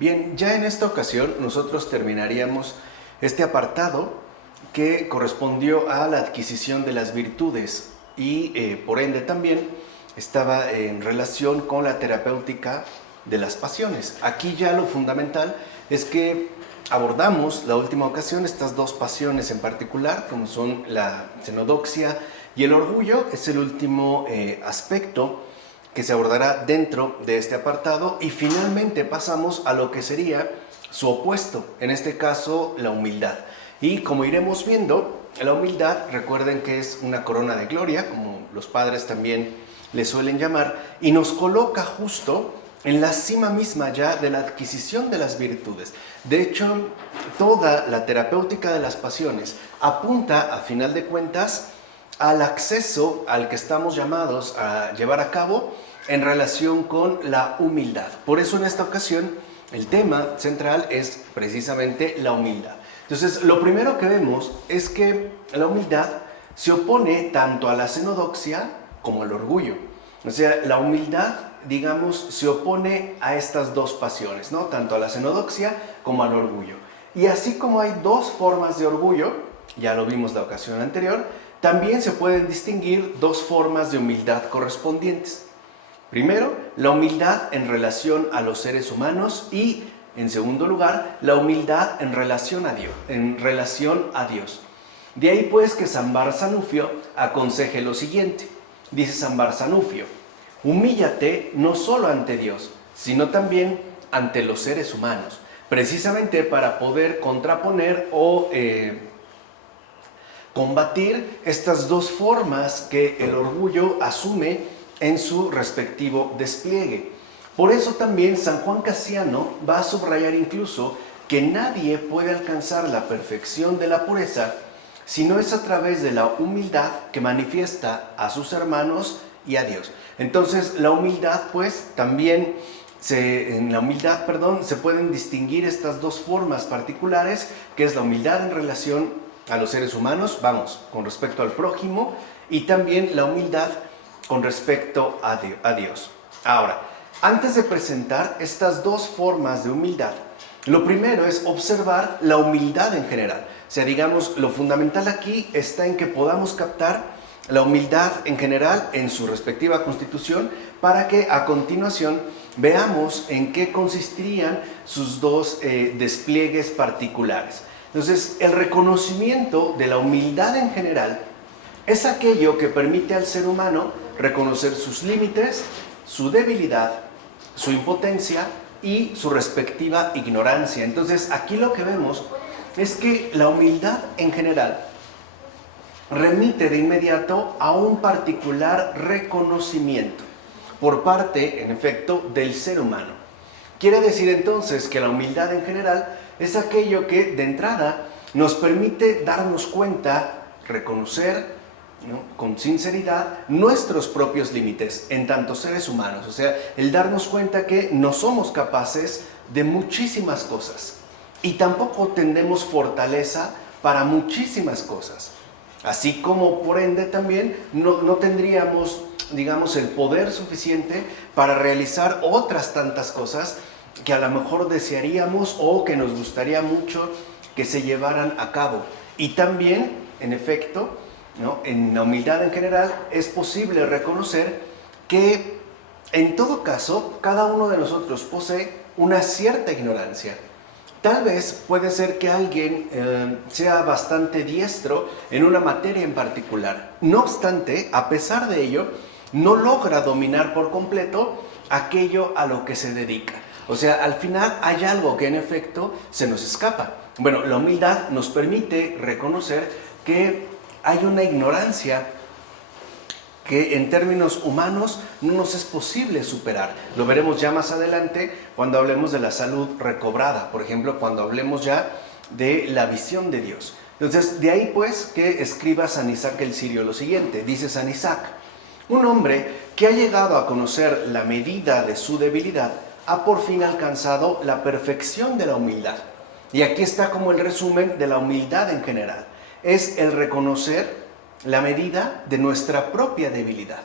Bien, ya en esta ocasión nosotros terminaríamos este apartado que correspondió a la adquisición de las virtudes y por ende también estaba en relación con la terapéutica de las pasiones. Aquí ya lo fundamental es que abordamos la última ocasión estas dos pasiones en particular, como son la xenodoxia y el orgullo. Es el último aspecto que se abordará dentro de este apartado, y finalmente pasamos a lo que sería su opuesto, en este caso la humildad. Y como iremos viendo, la humildad, recuerden que es una corona de gloria, como los padres también le suelen llamar, y nos coloca justo en la cima misma ya de la adquisición de las virtudes. De hecho, toda la terapéutica de las pasiones apunta, a final de cuentas, al acceso al que estamos llamados a llevar a cabo en relación con la humildad. Por eso en esta ocasión el tema central es precisamente la humildad. Entonces, lo primero que vemos es que la humildad se opone tanto a la xenodoxia como al orgullo. O sea, la humildad, digamos, se opone a estas dos pasiones, ¿no? Tanto a la xenodoxia como al orgullo. Y así como hay dos formas de orgullo, ya lo vimos la ocasión anterior, también se pueden distinguir dos formas de humildad correspondientes. Primero, la humildad en relación a los seres humanos y, en segundo lugar, la humildad en relación a Dios. De ahí pues que San Barzanufio aconseje lo siguiente. Dice San Barzanufio: humíllate no solo ante Dios, sino también ante los seres humanos, precisamente para poder contraponer o combatir estas dos formas que el orgullo asume en su respectivo despliegue. Por eso también San Juan Casiano va a subrayar incluso que nadie puede alcanzar la perfección de la pureza si no es a través de la humildad que manifiesta a sus hermanos y a Dios. Entonces, la humildad, pues, también en la humildad, se pueden distinguir estas dos formas particulares, que es la humildad en relación a los seres humanos, con respecto al prójimo, y también la humildad con respecto a Dios. Ahora, antes de presentar estas dos formas de humildad, lo primero es observar la humildad en general. O sea, digamos, lo fundamental aquí está en que podamos captar la humildad en general en su respectiva constitución, para que a continuación veamos en qué consistirían sus dos despliegues particulares. Entonces, el reconocimiento de la humildad en general es aquello que permite al ser humano reconocer sus límites, su debilidad, su impotencia y su respectiva ignorancia. Entonces, aquí lo que vemos es que la humildad en general remite de inmediato a un particular reconocimiento por parte, en efecto, del ser humano. Quiere decir entonces que la humildad en general es aquello que de entrada nos permite darnos cuenta, reconocer, ¿no?, con sinceridad, nuestros propios límites en tanto seres humanos. O sea, el darnos cuenta que no somos capaces de muchísimas cosas y tampoco tenemos fortaleza para muchísimas cosas. Así como por ende también no tendríamos, digamos, el poder suficiente para realizar otras tantas cosas que a lo mejor desearíamos o que nos gustaría mucho que se llevaran a cabo. Y también, en efecto, ¿no?, en la humildad en general es posible reconocer que en todo caso cada uno de nosotros posee una cierta ignorancia. Tal vez puede ser que alguien sea bastante diestro en una materia en particular. No obstante, a pesar de ello, no logra dominar por completo aquello a lo que se dedica. O sea, al final hay algo que en efecto se nos escapa. Bueno, la humildad nos permite reconocer que hay una ignorancia que en términos humanos no nos es posible superar. Lo veremos ya más adelante cuando hablemos de la salud recobrada, por ejemplo, cuando hablemos ya de la visión de Dios. Entonces, de ahí pues que escriba San Isaac el Sirio lo siguiente. Dice San Isaac: un hombre que ha llegado a conocer la medida de su debilidad ha por fin alcanzado la perfección de la humildad. Y aquí está como el resumen de la humildad en general. Es el reconocer la medida de nuestra propia debilidad.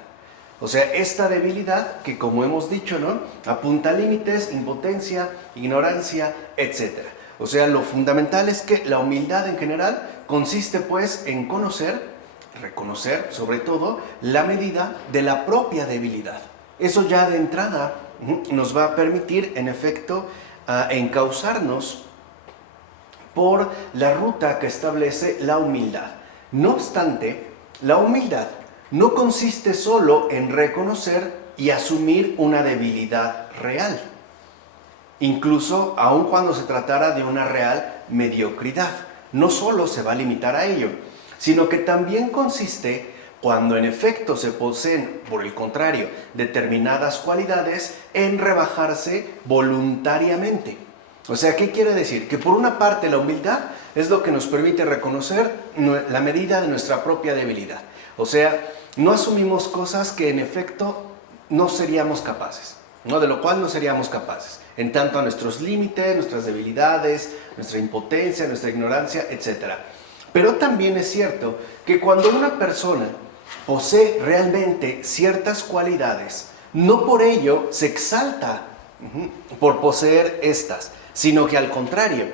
O sea, esta debilidad que, como hemos dicho, ¿no?, apunta a límites, impotencia, ignorancia, etc. O sea, lo fundamental es que la humildad en general consiste pues en conocer, reconocer sobre todo, la medida de la propia debilidad. Eso ya de entrada nos va a permitir, en efecto, encauzarnos por la ruta que establece la humildad. No obstante, la humildad no consiste solo en reconocer y asumir una debilidad real, incluso aun cuando se tratara de una real mediocridad. No solo se va a limitar a ello, sino que también consiste cuando en efecto se poseen, por el contrario, determinadas cualidades, en rebajarse voluntariamente. O sea, ¿qué quiere decir? Que por una parte la humildad es lo que nos permite reconocer la medida de nuestra propia debilidad. O sea, no asumimos cosas que en efecto no seríamos capaces, ¿no?, de lo cual no seríamos capaces, en tanto a nuestros límites, nuestras debilidades, nuestra impotencia, nuestra ignorancia, etc. Pero también es cierto que cuando una persona posee realmente ciertas cualidades, no por ello se exalta por poseer estas, sino que al contrario,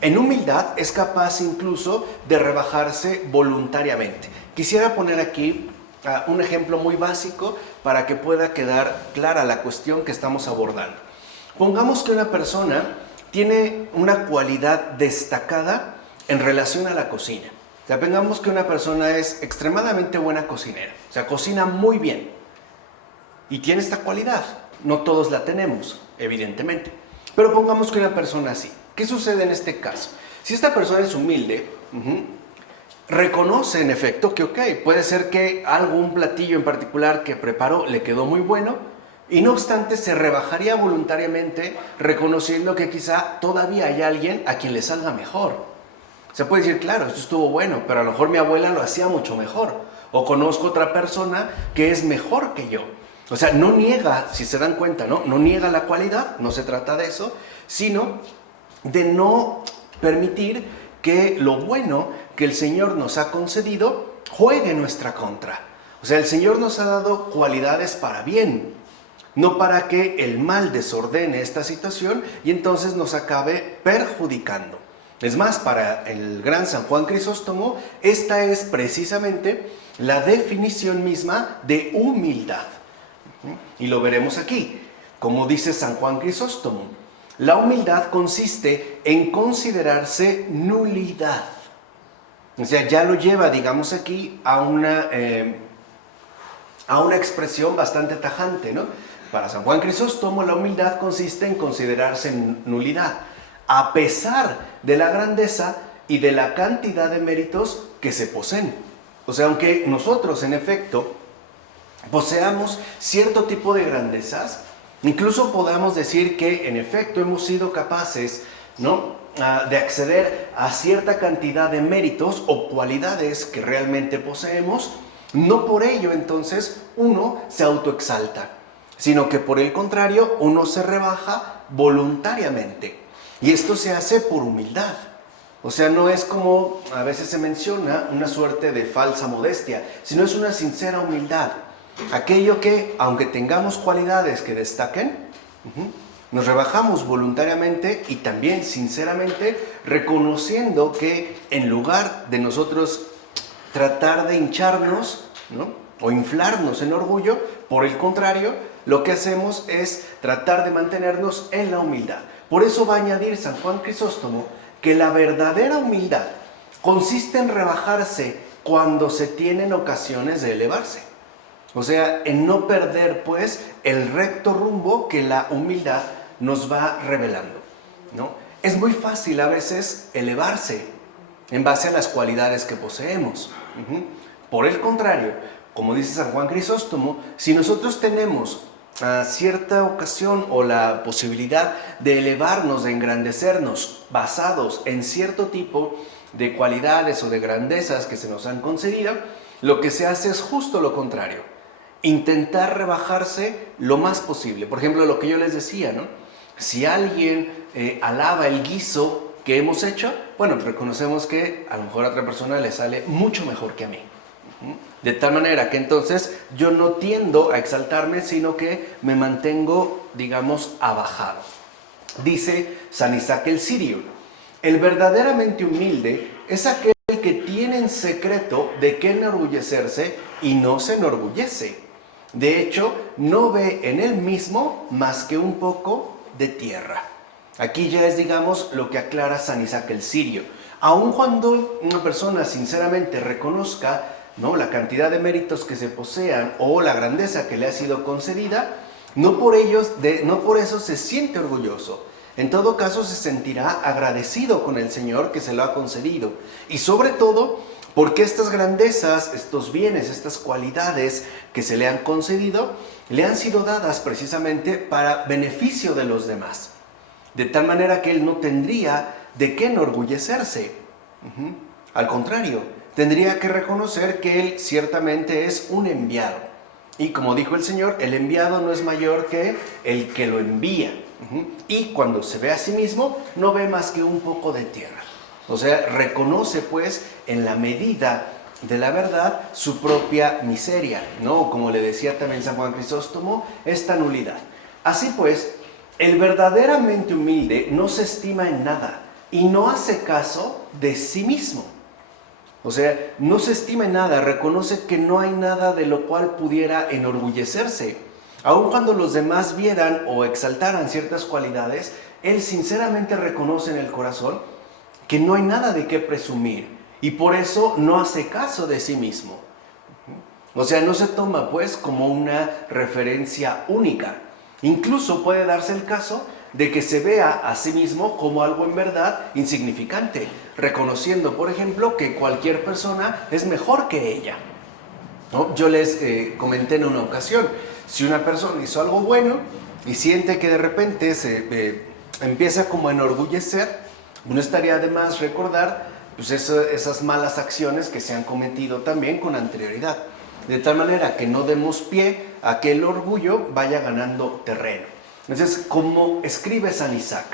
en humildad es capaz incluso de rebajarse voluntariamente. Quisiera poner aquí un ejemplo muy básico para que pueda quedar clara la cuestión que estamos abordando. Pongamos que una persona tiene una cualidad destacada en relación a la cocina. O sea, pongamos que una persona es extremadamente buena cocinera, o sea, cocina muy bien y tiene esta cualidad. No todos la tenemos, evidentemente, pero pongamos que una persona así. ¿Qué sucede en este caso? Si esta persona es humilde, reconoce en efecto que, puede ser que algún platillo en particular que preparó le quedó muy bueno, y no obstante se rebajaría voluntariamente reconociendo que quizá todavía hay alguien a quien le salga mejor. Se puede decir, claro, esto estuvo bueno, pero a lo mejor mi abuela lo hacía mucho mejor, o conozco otra persona que es mejor que yo. O sea, no niega, si se dan cuenta, no niega la cualidad, no se trata de eso, sino de no permitir que lo bueno que el Señor nos ha concedido juegue en nuestra contra. O sea, el Señor nos ha dado cualidades para bien, no para que el mal desordene esta situación y entonces nos acabe perjudicando. Es más, para el gran San Juan Crisóstomo, esta es precisamente la definición misma de humildad. Y lo veremos aquí. Como dice San Juan Crisóstomo, la humildad consiste en considerarse nulidad. O sea, ya lo lleva, digamos aquí, a una expresión bastante tajante, ¿no? Para San Juan Crisóstomo, la humildad consiste en considerarse nulidad, a pesar de la grandeza y de la cantidad de méritos que se poseen. O sea, aunque nosotros, en efecto, poseamos cierto tipo de grandezas, incluso podamos decir que, en efecto, hemos sido capaces, ¿no?, de acceder a cierta cantidad de méritos o cualidades que realmente poseemos, no por ello, entonces, uno se autoexalta, sino que por el contrario, uno se rebaja voluntariamente. Y esto se hace por humildad. O sea, no es como a veces se menciona una suerte de falsa modestia, sino es una sincera humildad. Aquello que, aunque tengamos cualidades que destaquen, nos rebajamos voluntariamente y también sinceramente reconociendo que en lugar de nosotros tratar de hincharnos, ¿no?, o inflarnos en orgullo, por el contrario, lo que hacemos es tratar de mantenernos en la humildad. Por eso va a añadir San Juan Crisóstomo que la verdadera humildad consiste en rebajarse cuando se tienen ocasiones de elevarse. O sea, en no perder pues el recto rumbo que la humildad nos va revelando, ¿no? Es muy fácil a veces elevarse en base a las cualidades que poseemos. Por el contrario, como dice San Juan Crisóstomo, si nosotros tenemos a cierta ocasión o la posibilidad de elevarnos, de engrandecernos, basados en cierto tipo de cualidades o de grandezas que se nos han concedido, lo que se hace es justo lo contrario, intentar rebajarse lo más posible. Por ejemplo, lo que yo les decía, ¿no? Si alguien alaba el guiso que hemos hecho, bueno, reconocemos que a lo mejor a otra persona le sale mucho mejor que a mí. De tal manera que entonces yo no tiendo a exaltarme, sino que me mantengo, digamos, abajado. Dice San Isaac el Sirio: el verdaderamente humilde es aquel que tiene en secreto de qué enorgullecerse y no se enorgullece. De hecho, no ve en él mismo más que un poco de tierra. Aquí ya es, digamos, lo que aclara San Isaac el Sirio. Aun cuando una persona sinceramente reconozca, ¿no?, la cantidad de méritos que se posean o la grandeza que le ha sido concedida, no por eso se siente orgulloso. En todo caso, se sentirá agradecido con el Señor que se lo ha concedido. Y sobre todo, porque estas grandezas, estos bienes, estas cualidades que se le han concedido, le han sido dadas precisamente para beneficio de los demás. De tal manera que él no tendría de qué enorgullecerse. Al contrario, tendría que reconocer que él ciertamente es un enviado. Y como dijo el Señor, el enviado no es mayor que el que lo envía. Y cuando se ve a sí mismo, no ve más que un poco de tierra. O sea, reconoce pues en la medida de la verdad su propia miseria, ¿no? Como le decía también San Juan Crisóstomo, esta nulidad. Así pues, el verdaderamente humilde no se estima en nada y no hace caso de sí mismo. O sea, no se estima en nada, reconoce que no hay nada de lo cual pudiera enorgullecerse. Aun cuando los demás vieran o exaltaran ciertas cualidades, él sinceramente reconoce en el corazón que no hay nada de qué presumir y por eso no hace caso de sí mismo. O sea, no se toma pues como una referencia única. Incluso puede darse el caso de que se vea a sí mismo como algo en verdad insignificante, reconociendo, por ejemplo, que cualquier persona es mejor que ella, ¿no? Yo les comenté en una ocasión, si una persona hizo algo bueno y siente que de repente se empieza como a enorgullecer, no estaría de más recordar pues esas malas acciones que se han cometido también con anterioridad, de tal manera que no demos pie a que el orgullo vaya ganando terreno. Entonces, como escribe San Isaac,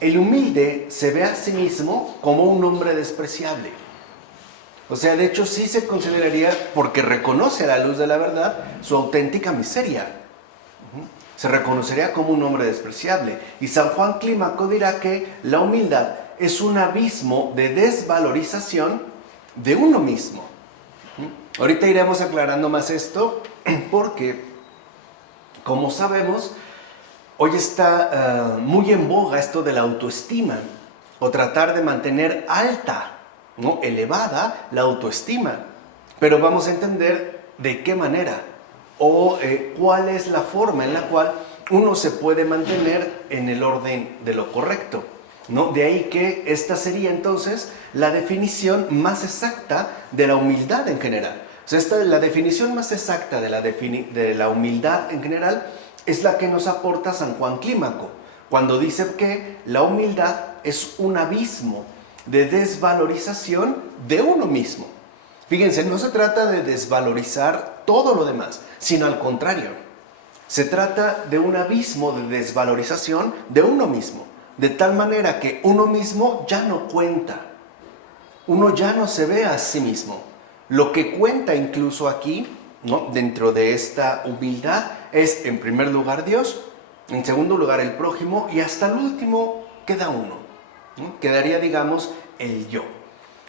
el humilde se ve a sí mismo como un hombre despreciable. O sea, de hecho sí se consideraría, porque reconoce a la luz de la verdad su auténtica miseria. Se reconocería como un hombre despreciable. Y San Juan Clímaco dirá que la humildad es un abismo de desvalorización de uno mismo. Ahorita iremos aclarando más esto porque, como sabemos, hoy está muy en boga esto de la autoestima o tratar de mantener alta, ¿no?, elevada la autoestima. Pero vamos a entender de qué manera o cuál es la forma en la cual uno se puede mantener en el orden de lo correcto, ¿no? De ahí que esta sería entonces la definición más exacta de la humildad en general. O sea, la definición más exacta de la humildad en general es la que nos aporta San Juan Clímaco, cuando dice que la humildad es un abismo de desvalorización de uno mismo. Fíjense, no se trata de desvalorizar todo lo demás, sino al contrario. Se trata de un abismo de desvalorización de uno mismo, de tal manera que uno mismo ya no cuenta. Uno ya no se ve a sí mismo. Lo que cuenta incluso aquí, ¿no?, dentro de esta humildad es, en primer lugar, Dios, en segundo lugar, el prójimo, y hasta el último queda uno, ¿no? Quedaría, digamos, el yo.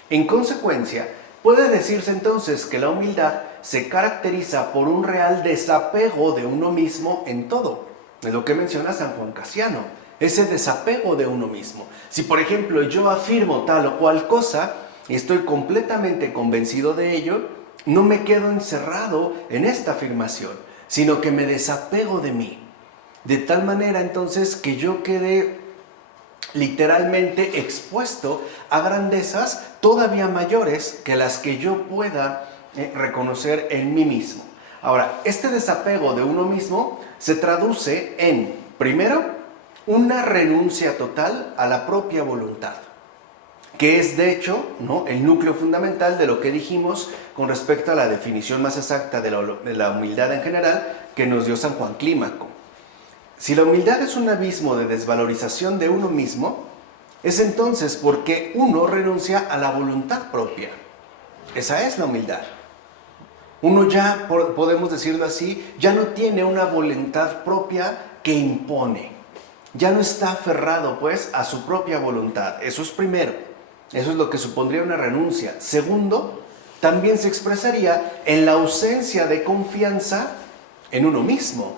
En consecuencia, puede decirse entonces que la humildad se caracteriza por un real desapego de uno mismo en todo. Es lo que menciona San Juan Casiano, ese desapego de uno mismo. Si, por ejemplo, yo afirmo tal o cual cosa y estoy completamente convencido de ello, no me quedo encerrado en esta afirmación, sino que me desapego de mí. De tal manera entonces que yo quede literalmente expuesto a grandezas todavía mayores que las que yo pueda reconocer en mí mismo. Ahora, este desapego de uno mismo se traduce en, primero, una renuncia total a la propia voluntad, que es de hecho, ¿no?, el núcleo fundamental de lo que dijimos con respecto a la definición más exacta de la humildad en general que nos dio San Juan Clímaco. Si la humildad es un abismo de desvalorización de uno mismo, es entonces porque uno renuncia a la voluntad propia. Esa es la humildad. Uno ya, podemos decirlo así, ya no tiene una voluntad propia que impone. Ya no está aferrado, pues, a su propia voluntad. Eso es primero. Eso es lo que supondría una renuncia. Segundo, también se expresaría en la ausencia de confianza en uno mismo.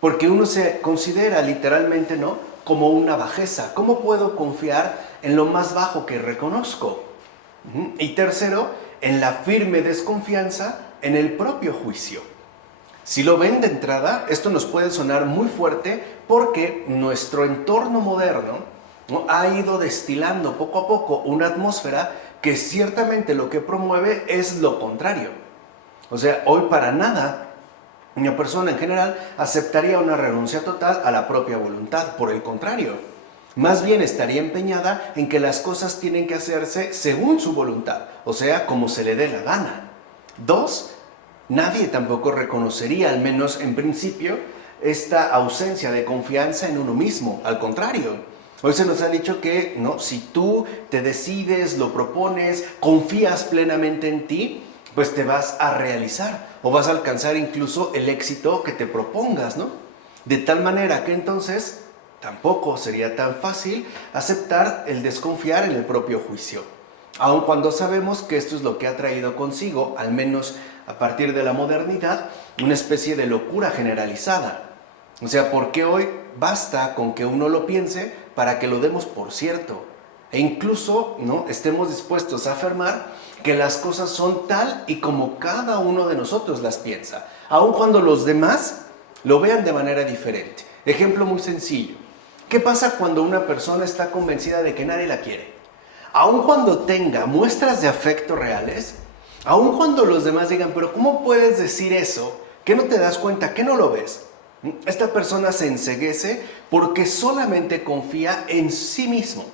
Porque uno se considera literalmente, ¿no?, como una bajeza. ¿Cómo puedo confiar en lo más bajo que reconozco? Y tercero, en la firme desconfianza en el propio juicio. Si lo ven de entrada, esto nos puede sonar muy fuerte porque nuestro entorno moderno, ¿no?, ha ido destilando poco a poco una atmósfera que ciertamente lo que promueve es lo contrario. O sea, hoy para nada una persona en general aceptaría una renuncia total a la propia voluntad. Por el contrario, más bien estaría empeñada en que las cosas tienen que hacerse según su voluntad, o sea, como se le dé la gana. Dos, nadie tampoco reconocería, al menos en principio, esta ausencia de confianza en uno mismo. Al contrario, hoy se nos ha dicho que no, si tú te decides, lo propones, confías plenamente en ti, pues te vas a realizar o vas a alcanzar incluso el éxito que te propongas, ¿no? De tal manera que entonces tampoco sería tan fácil aceptar el desconfiar en el propio juicio, aun cuando sabemos que esto es lo que ha traído consigo, al menos a partir de la modernidad, una especie de locura generalizada. O sea, porque hoy basta con que uno lo piense para que lo demos por cierto, e incluso, ¿no?, estemos dispuestos a afirmar que las cosas son tal y como cada uno de nosotros las piensa, aun cuando los demás lo vean de manera diferente. Ejemplo muy sencillo. ¿Qué pasa cuando una persona está convencida de que nadie la quiere? Aun cuando tenga muestras de afecto reales, aun cuando los demás digan, pero ¿cómo puedes decir eso? ¿Qué no te das cuenta? ¿Qué no lo ves? Esta persona se enceguece porque solamente confía en sí mismo,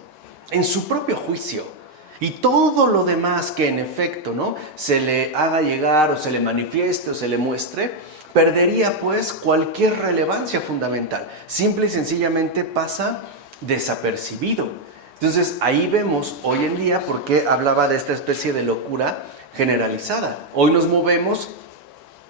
en su propio juicio. Y todo lo demás que en efecto, ¿no?, se le haga llegar o se le manifieste o se le muestre, perdería pues cualquier relevancia fundamental. Simple y sencillamente pasa desapercibido. Entonces ahí vemos hoy en día por qué hablaba de esta especie de locura generalizada. Hoy nos movemos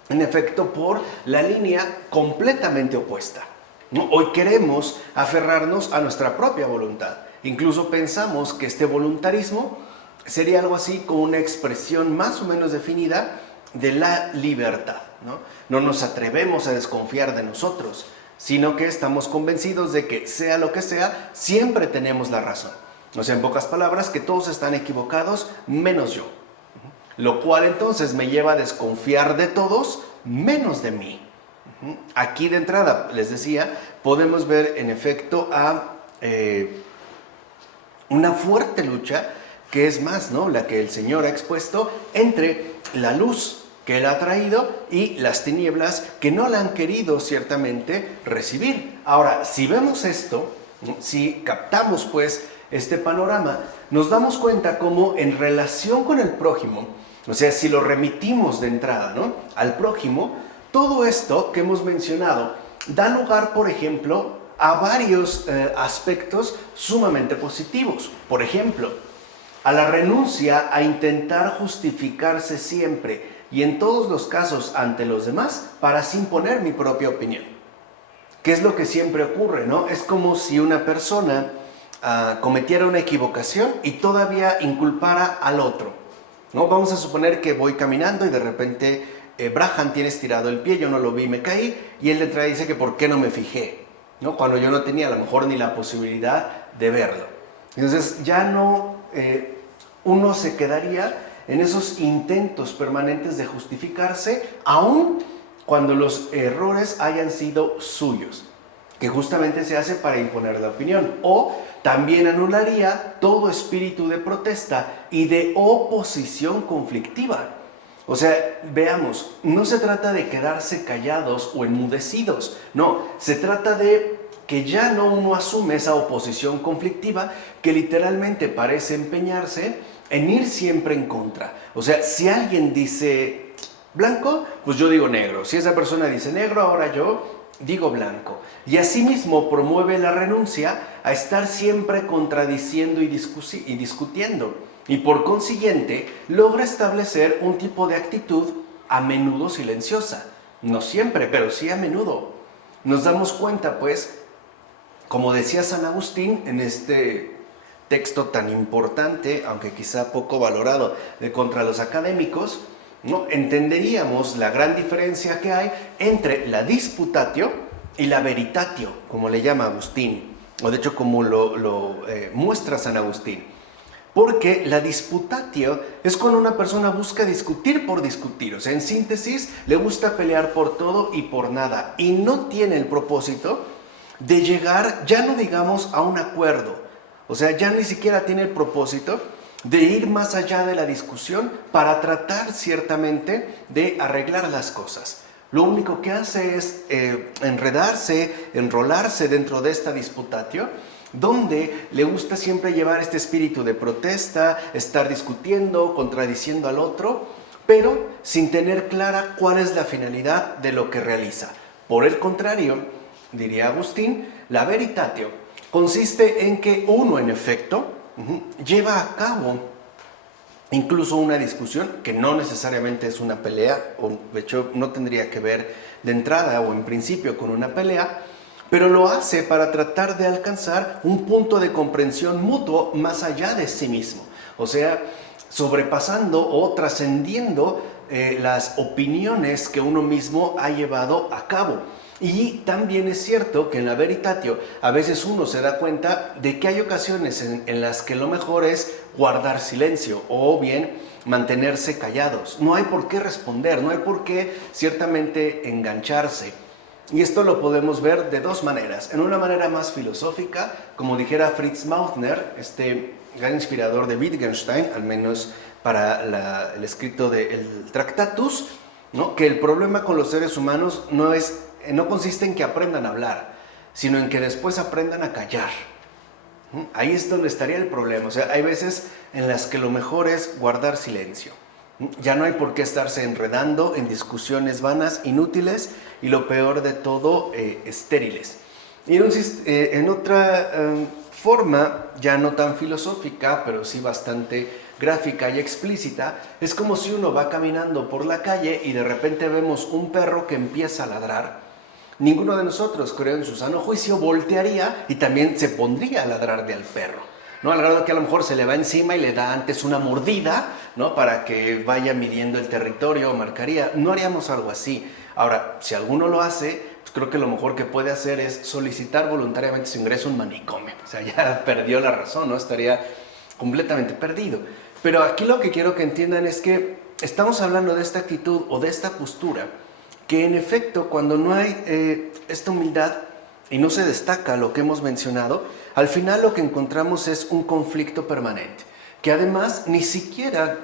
en efecto por la línea completamente opuesta, ¿no? Hoy queremos aferrarnos a nuestra propia voluntad. Incluso pensamos que este voluntarismo sería algo así como una expresión más o menos definida de la libertad, ¿no? No nos atrevemos a desconfiar de nosotros, sino que estamos convencidos de que sea lo que sea, siempre tenemos la razón. O sea, en pocas palabras, que todos están equivocados menos yo. Lo cual entonces me lleva a desconfiar de todos menos de mí. Aquí de entrada, les decía, podemos ver en efecto a una fuerte lucha, que es más, ¿no?, la que el Señor ha expuesto entre la luz que Él ha traído y las tinieblas que no la han querido ciertamente recibir. Ahora, si vemos esto, ¿no?, si captamos pues este panorama, nos damos cuenta cómo en relación con el prójimo, o sea, si lo remitimos de entrada, ¿no?, al prójimo, todo esto que hemos mencionado da lugar, por ejemplo, a varios aspectos sumamente positivos. Por ejemplo, a la renuncia a intentar justificarse siempre y en todos los casos ante los demás para así imponer mi propia opinión. ¿Qué es lo que siempre ocurre, no? Es como si una persona cometiera una equivocación y todavía inculpara al otro, ¿no? Vamos a suponer que voy caminando y de repente Braham tiene estirado el pie, yo no lo vi, me caí, y él de entrada dice que ¿por qué no me fijé?, ¿no?, cuando yo no tenía a lo mejor ni la posibilidad de verlo. Entonces ya no, uno se quedaría en esos intentos permanentes de justificarse, aun cuando los errores hayan sido suyos, que justamente se hace para imponer la opinión. O también anularía todo espíritu de protesta y de oposición conflictiva. O sea, veamos, no se trata de quedarse callados o enmudecidos, no, se trata de que ya no uno asume esa oposición conflictiva que literalmente parece empeñarse en ir siempre en contra. O sea, si alguien dice blanco, pues yo digo negro. Si esa persona dice negro, ahora yo digo blanco. Y asimismo promueve la renuncia a estar siempre contradiciendo y discutiendo. Y por consiguiente logra establecer un tipo de actitud a menudo silenciosa. No siempre, pero sí a menudo. Nos damos cuenta, pues, como decía San Agustín en este texto tan importante, aunque quizá poco valorado contra los académicos, ¿no? Entenderíamos la gran diferencia que hay entre la disputatio y la veritatio, como le llama Agustín, o de hecho como lo muestra San Agustín. Porque la disputatio es cuando una persona busca discutir por discutir, o sea, en síntesis, le gusta pelear por todo y por nada, y no tiene el propósito de llegar, ya no digamos a un acuerdo, o sea, ya ni siquiera tiene el propósito de ir más allá de la discusión para tratar ciertamente de arreglar las cosas. Lo único que hace es enredarse, enrolarse dentro de esta disputatio, donde le gusta siempre llevar este espíritu de protesta, estar discutiendo, contradiciendo al otro, pero sin tener clara cuál es la finalidad de lo que realiza. Por el contrario, diría Agustín, la veritatio consiste en que uno, en efecto, lleva a cabo incluso una discusión que no necesariamente es una pelea, o de hecho no tendría que ver de entrada o en principio con una pelea, pero lo hace para tratar de alcanzar un punto de comprensión mutuo más allá de sí mismo, o sea, sobrepasando o trascendiendo las opiniones que uno mismo ha llevado a cabo. Y también es cierto que en la veritatio a veces uno se da cuenta de que hay ocasiones en las que lo mejor es guardar silencio o bien mantenerse callados. No hay por qué responder, no hay por qué ciertamente engancharse. Y esto lo podemos ver de dos maneras. En una manera más filosófica, como dijera Fritz Mautner, este gran inspirador de Wittgenstein, al menos para el escrito del Tractatus, ¿no? Que el problema con los seres humanos no consiste en que aprendan a hablar, sino en que después aprendan a callar. Ahí es donde estaría el problema. O sea, hay veces en las que lo mejor es guardar silencio. Ya no hay por qué estarse enredando en discusiones vanas, inútiles y lo peor de todo, estériles. Y en otra forma, ya no tan filosófica, pero sí bastante gráfica y explícita, es como si uno va caminando por la calle y de repente vemos un perro que empieza a ladrar. Ninguno de nosotros, creo, en su sano juicio, voltearía y también se pondría a ladrarle al perro, ¿no? Al grado que a lo mejor se le va encima y le da antes una mordida, ¿no? Para que vaya midiendo el territorio, marcaría. No haríamos algo así. Ahora, si alguno lo hace, pues creo que lo mejor que puede hacer es solicitar voluntariamente su ingreso a un manicomio. O sea, ya perdió la razón, ¿no? Estaría completamente perdido. Pero aquí lo que quiero que entiendan es que estamos hablando de esta actitud o de esta postura que en efecto cuando no hay esta humildad y no se destaca lo que hemos mencionado, al final lo que encontramos es un conflicto permanente, que además ni siquiera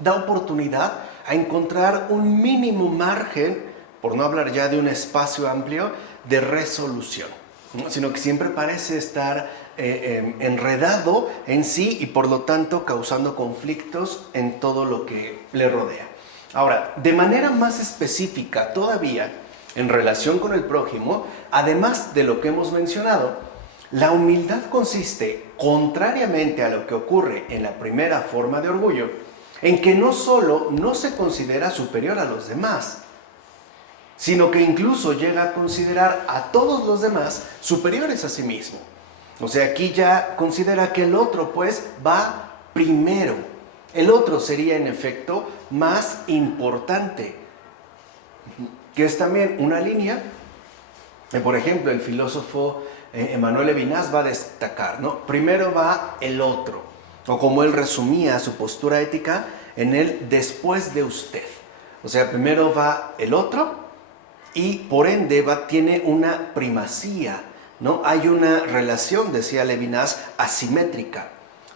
da oportunidad a encontrar un mínimo margen, por no hablar ya de un espacio amplio, de resolución, ¿no? Sino que siempre parece estar enredado en sí y por lo tanto causando conflictos en todo lo que le rodea. Ahora, de manera más específica todavía, en relación con el prójimo, además de lo que hemos mencionado, la humildad consiste, contrariamente a lo que ocurre en la primera forma de orgullo, en que no solo no se considera superior a los demás, sino que incluso llega a considerar a todos los demás superiores a sí mismo. O sea, aquí ya considera que el otro pues va primero. El otro sería en efecto más importante, que es también una línea que, por ejemplo, el filósofo Emmanuel Levinas va a destacar, ¿no? Primero va el otro, o como él resumía su postura ética en el después de usted. O sea, primero va el otro y por ende tiene una primacía, ¿no? Hay una relación, decía Levinas, asimétrica,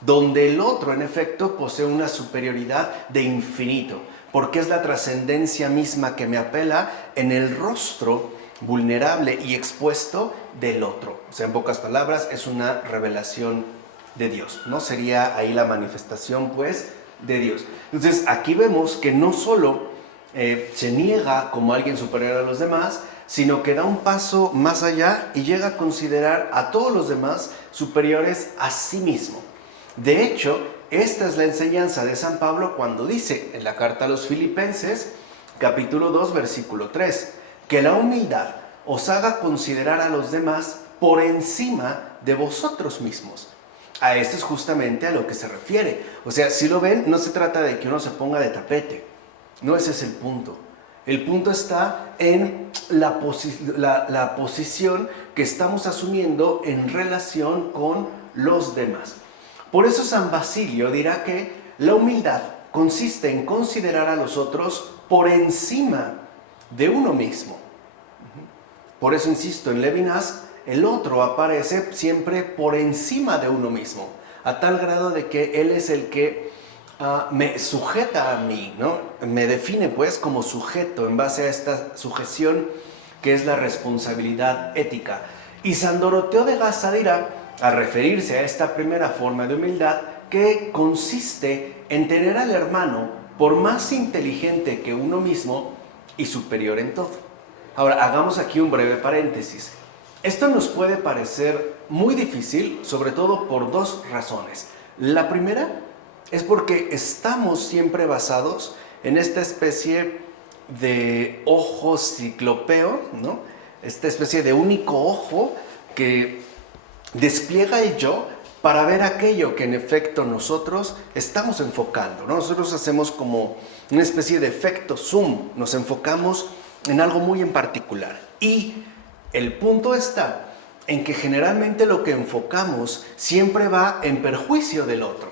donde el otro, en efecto, posee una superioridad de infinito, porque es la trascendencia misma que me apela en el rostro vulnerable y expuesto del otro. O sea, en pocas palabras, es una revelación de Dios, ¿no? Sería ahí la manifestación, pues, de Dios. Entonces, aquí vemos que no solo se niega como alguien superior a los demás, sino que da un paso más allá y llega a considerar a todos los demás superiores a sí mismo. De hecho, esta es la enseñanza de San Pablo cuando dice en la carta a los Filipenses capítulo 2, versículo 3, que la humildad os haga considerar a los demás por encima de vosotros mismos. A esto es justamente a lo que se refiere. O sea, si lo ven, no se trata de que uno se ponga de tapete. No, ese es el punto. El punto está en la posición que estamos asumiendo en relación con los demás. Por eso San Basilio dirá que la humildad consiste en considerar a los otros por encima de uno mismo. Por eso insisto, en Levinas el otro aparece siempre por encima de uno mismo, a tal grado de que él es el que me sujeta a mí, ¿no? Me define pues como sujeto en base a esta sujeción que es la responsabilidad ética. Y San Doroteo de Gaza dirá, al referirse a esta primera forma de humildad, que consiste en tener al hermano por más inteligente que uno mismo y superior en todo. Ahora, hagamos aquí un breve paréntesis. Esto nos puede parecer muy difícil, sobre todo por dos razones. La primera es porque estamos siempre basados en esta especie de ojo ciclopeo, ¿no? Esta especie de único ojo que despliega el yo para ver aquello que en efecto nosotros estamos enfocando, ¿no? Nosotros hacemos como una especie de efecto zoom, nos enfocamos en algo muy en particular. Y el punto está en que generalmente lo que enfocamos siempre va en perjuicio del otro.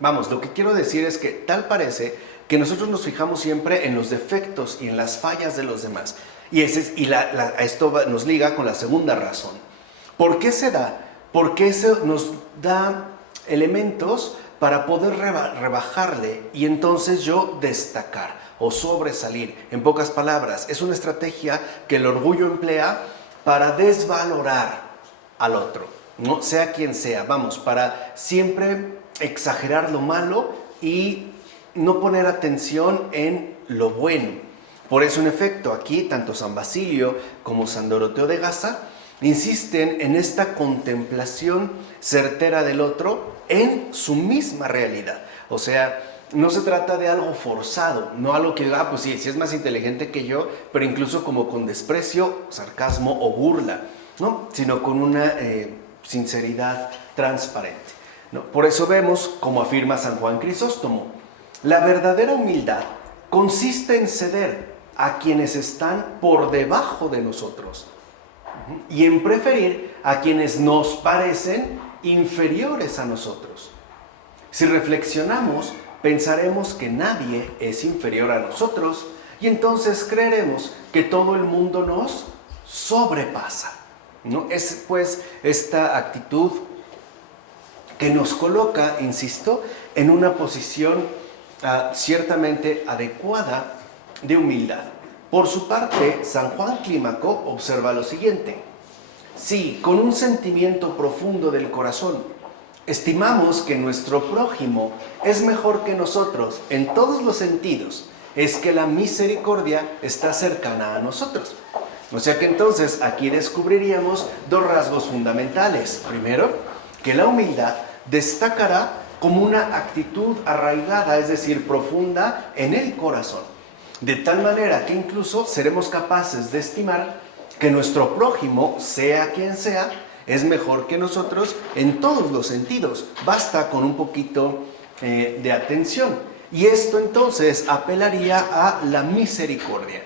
Vamos, lo que quiero decir es que tal parece que nosotros nos fijamos siempre en los defectos y en las fallas de los demás. Y esto nos liga con la segunda razón. ¿Por qué se da? Porque eso nos da elementos para poder rebajarle y entonces yo destacar o sobresalir. En pocas palabras, es una estrategia que el orgullo emplea para desvalorar al otro, ¿no? Sea quien sea, vamos, para siempre exagerar lo malo y no poner atención en lo bueno. Por eso, en efecto, aquí tanto San Basilio como San Doroteo de Gaza insisten en esta contemplación certera del otro en su misma realidad. O sea, no se trata de algo forzado, no algo que diga, pues sí es más inteligente que yo, pero incluso como con desprecio, sarcasmo o burla, ¿no? Sino con una sinceridad transparente, ¿no? Por eso vemos, como afirma San Juan Crisóstomo, la verdadera humildad consiste en ceder a quienes están por debajo de nosotros y en preferir a quienes nos parecen inferiores a nosotros. Si reflexionamos, pensaremos que nadie es inferior a nosotros y entonces creeremos que todo el mundo nos sobrepasa, ¿no? Es pues esta actitud que nos coloca, insisto, en una posición ciertamente adecuada de humildad. Por su parte, San Juan Clímaco observa lo siguiente: si con un sentimiento profundo del corazón estimamos que nuestro prójimo es mejor que nosotros en todos los sentidos, es que la misericordia está cercana a nosotros. O sea que entonces aquí descubriríamos dos rasgos fundamentales. Primero, que la humildad destacará como una actitud arraigada, es decir, profunda en el corazón. De tal manera que incluso seremos capaces de estimar que nuestro prójimo, sea quien sea, es mejor que nosotros en todos los sentidos. Basta con un poquito de atención. Y esto entonces apelaría a la misericordia.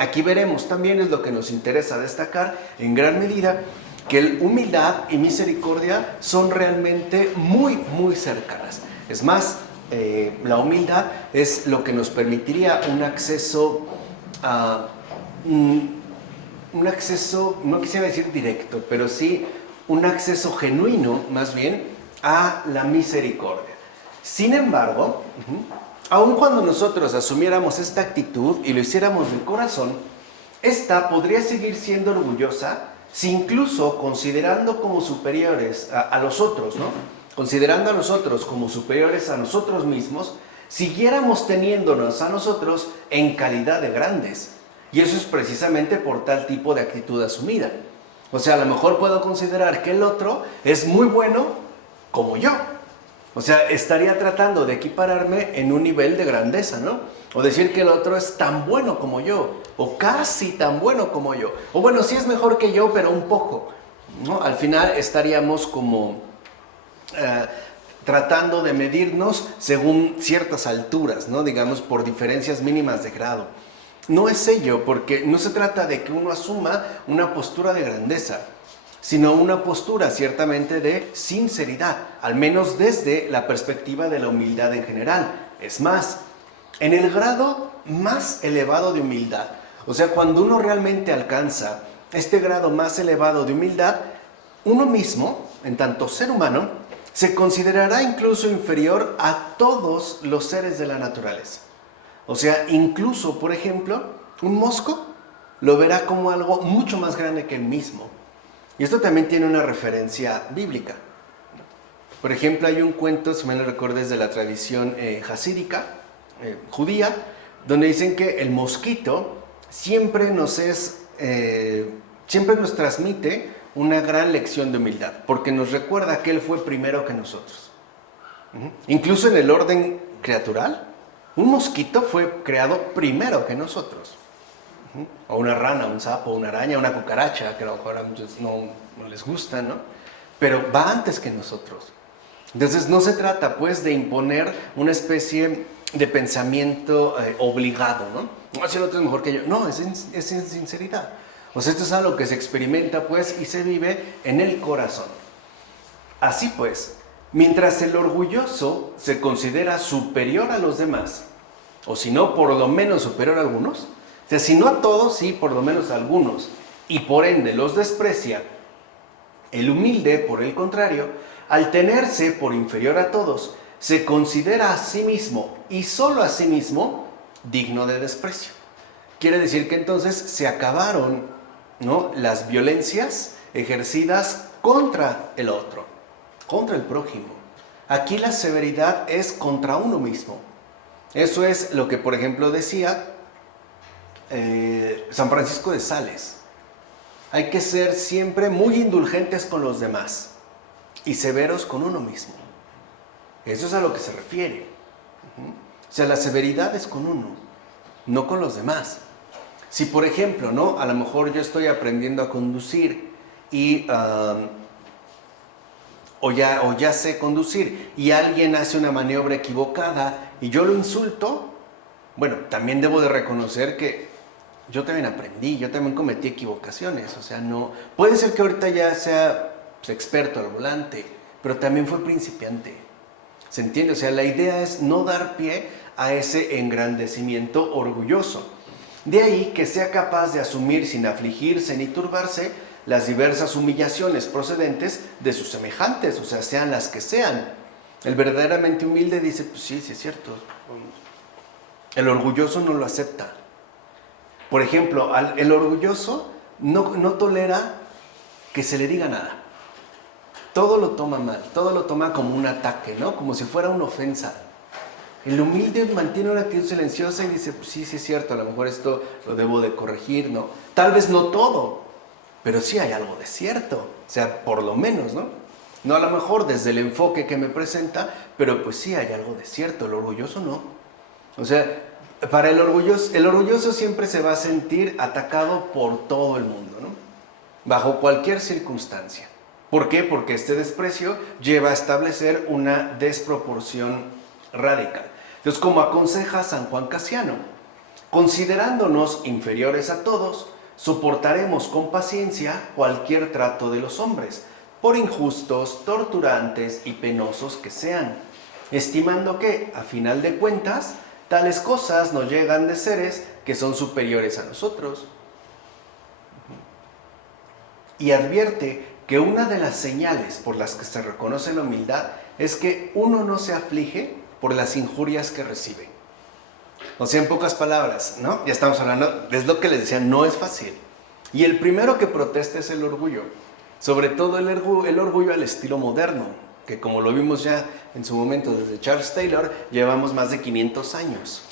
Aquí veremos también, es lo que nos interesa destacar en gran medida, que humildad y misericordia son realmente muy, muy cercanas. Es más, la humildad es lo que nos permitiría un acceso, no quisiera decir directo, pero sí un acceso genuino, más bien, a la misericordia. Sin embargo, aun cuando nosotros asumiéramos esta actitud y lo hiciéramos de corazón, esta podría seguir siendo orgullosa si incluso considerando como superiores a los otros, ¿no? Considerando a los otros como superiores a nosotros mismos, siguiéramos teniéndonos a nosotros en calidad de grandes. Y eso es precisamente por tal tipo de actitud asumida. O sea, a lo mejor puedo considerar que el otro es muy bueno como yo, O sea, estaría tratando de equipararme en un nivel de grandeza, ¿no? O decir que el otro es tan bueno como yo, o casi tan bueno como yo. O bueno, sí es mejor que yo, pero un poco, ¿no? Al final estaríamos como tratando de medirnos según ciertas alturas, ¿no? Digamos, por diferencias mínimas de grado. No es ello, porque no se trata de que uno asuma una postura de grandeza, sino una postura ciertamente de sinceridad, al menos desde la perspectiva de la humildad en general. Es más, en el grado más elevado de humildad, o sea, cuando uno realmente alcanza este grado más elevado de humildad, uno mismo, en tanto ser humano, se considerará incluso inferior a todos los seres de la naturaleza. O sea, incluso, por ejemplo, un mosco lo verá como algo mucho más grande que él mismo. Y esto también tiene una referencia bíblica. Por ejemplo, hay un cuento, si me lo recuerdas, de la tradición jasídica, judía, donde dicen que el mosquito siempre nos transmite una gran lección de humildad, porque nos recuerda que él fue primero que nosotros. Incluso en el orden criatural, un mosquito fue creado primero que nosotros. O una rana, un sapo, una araña, una cucaracha, que a lo mejor a muchos no les gusta, ¿no? Pero va antes que nosotros. Entonces no se trata pues de imponer una especie de pensamiento obligado, ¿no? No, si el otro es mejor que yo. No, es en sinceridad. O sea, esto es algo que se experimenta pues y se vive en el corazón. Así pues, mientras el orgulloso se considera superior a los demás, o si no, por lo menos superior a algunos, o sea, si no a todos, sí, por lo menos a algunos, y por ende los desprecia, el humilde, por el contrario, al tenerse por inferior a todos, se considera a sí mismo, y solo a sí mismo, digno de desprecio. Quiere decir que entonces se acabaron, ¿no?, las violencias ejercidas contra el otro, contra el prójimo. Aquí la severidad es contra uno mismo. Eso es lo que, por ejemplo, decía San Francisco de Sales. Hay que ser siempre muy indulgentes con los demás y severos con uno mismo. Eso es a lo que se refiere. O sea, la severidad es con uno, no con los demás. Si, por ejemplo, ¿no?, a lo mejor yo estoy aprendiendo a conducir y o ya sé conducir y alguien hace una maniobra equivocada y yo lo insulto, bueno, también debo de reconocer que yo también aprendí, yo también cometí equivocaciones. O sea, no puede ser que ahorita ya sea pues, experto al volante, pero también fue principiante. ¿Se entiende? O sea, la idea es no dar pie a ese engrandecimiento orgulloso. De ahí que sea capaz de asumir sin afligirse ni turbarse las diversas humillaciones procedentes de sus semejantes, o sea, sean las que sean. El verdaderamente humilde dice, pues sí, sí es cierto. El orgulloso no lo acepta. Por ejemplo, el orgulloso no tolera que se le diga nada. Todo lo toma mal, todo lo toma como un ataque, ¿no? Como si fuera una ofensa. El humilde mantiene una actitud silenciosa y dice, pues sí, sí es cierto, a lo mejor esto lo debo de corregir, ¿no? Tal vez no todo, pero sí hay algo de cierto, o sea, por lo menos, ¿no? No a lo mejor desde el enfoque que me presenta, pero pues sí hay algo de cierto, el orgulloso no. O sea, para el orgulloso siempre se va a sentir atacado por todo el mundo, ¿no? Bajo cualquier circunstancia. ¿Por qué? Porque este desprecio lleva a establecer una desproporción radical. Entonces, como aconseja San Juan Casiano, considerándonos inferiores a todos, soportaremos con paciencia cualquier trato de los hombres, por injustos, torturantes y penosos que sean, estimando que, a final de cuentas, tales cosas nos llegan de seres que son superiores a nosotros. Y advierte que una de las señales por las que se reconoce la humildad es que uno no se aflige por las injurias que recibe. O sea, en pocas palabras, ¿no? Ya estamos hablando, es lo que les decía, no es fácil. Y el primero que protesta es el orgullo, sobre todo el orgullo al estilo moderno, que como lo vimos ya en su momento desde Charles Taylor, llevamos más de 500 años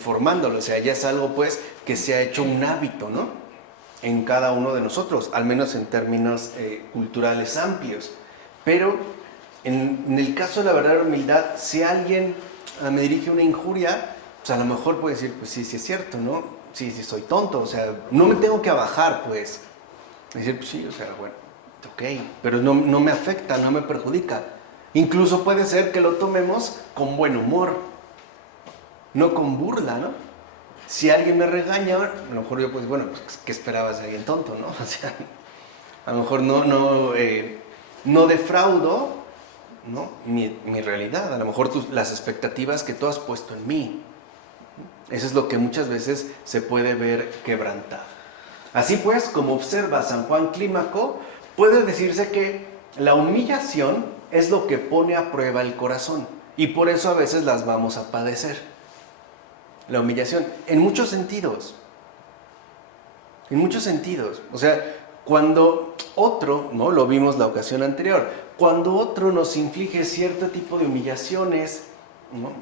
formándolo. O sea, ya es algo pues que se ha hecho un hábito, ¿no?, en cada uno de nosotros, al menos en términos culturales amplios. Pero En el caso de la verdadera humildad, si alguien me dirige una injuria, pues a lo mejor puede decir, pues sí, sí es cierto, ¿no? Sí, sí soy tonto, o sea, no me tengo que abajar, pues. Decir, pues sí, o sea, bueno, ok, pero no me afecta, no me perjudica. Incluso puede ser que lo tomemos con buen humor, no con burla, ¿no? Si alguien me regaña, a lo mejor yo pues, bueno, pues, ¿qué esperabas de alguien tonto, no? O sea, a lo mejor no defraudo, ¿no? Mi realidad, a lo mejor las expectativas que tú has puesto en mí. Eso es lo que muchas veces se puede ver quebrantado. Así pues, como observa San Juan Clímaco, puede decirse que la humillación es lo que pone a prueba el corazón y por eso a veces las vamos a padecer. La humillación, en muchos sentidos. En muchos sentidos. O sea, cuando otro, ¿no? Lo vimos la ocasión anterior, cuando otro nos inflige cierto tipo de humillaciones, ¿no?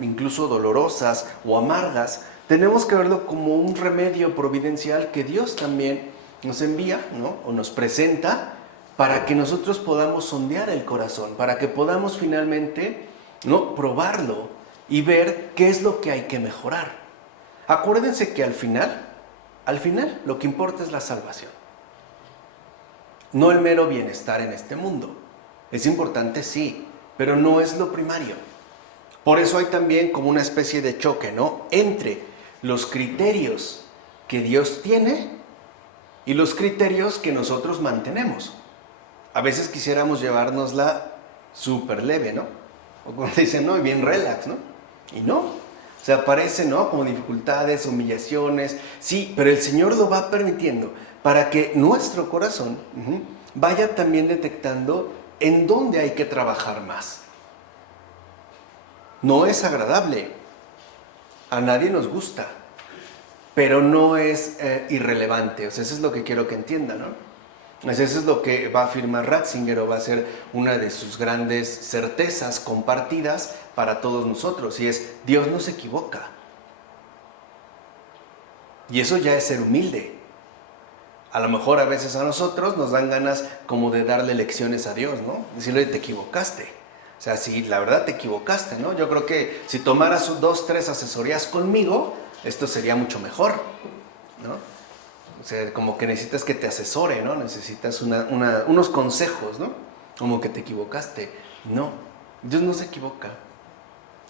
Incluso dolorosas o amargas, tenemos que verlo como un remedio providencial que Dios también nos envía, ¿no? O nos presenta para que nosotros podamos sondear el corazón, para que podamos finalmente, ¿no? Probarlo y ver qué es lo que hay que mejorar. Acuérdense que al final lo que importa es la salvación, no el mero bienestar en este mundo. Es importante, sí, pero no es lo primario. Por eso hay también como una especie de choque, ¿no? Entre los criterios que Dios tiene y los criterios que nosotros mantenemos. A veces quisiéramos llevárnosla súper leve, ¿no? O como dicen, ¿no? Bien relax, ¿no? Y no. O sea, aparecen, ¿no? Como dificultades, humillaciones. Sí, pero el Señor lo va permitiendo para que nuestro corazón vaya también detectando en dónde hay que trabajar más. No es agradable, a nadie nos gusta, pero no es irrelevante. O sea, eso es lo que quiero que entiendan, ¿no? Eso es lo que va a afirmar Ratzinger, o va a ser una de sus grandes certezas compartidas para todos nosotros, y es: Dios no se equivoca. Y eso ya es ser humilde. A lo mejor a veces a nosotros nos dan ganas como de darle lecciones a Dios, ¿no? Decirle: te equivocaste. O sea, si la verdad te equivocaste, ¿no? Yo creo que si tomaras 2, 3 asesorías conmigo, esto sería mucho mejor, ¿no? O sea, como que necesitas que te asesore, ¿no? Necesitas unos consejos, ¿no? Como que te equivocaste. No, Dios no se equivoca.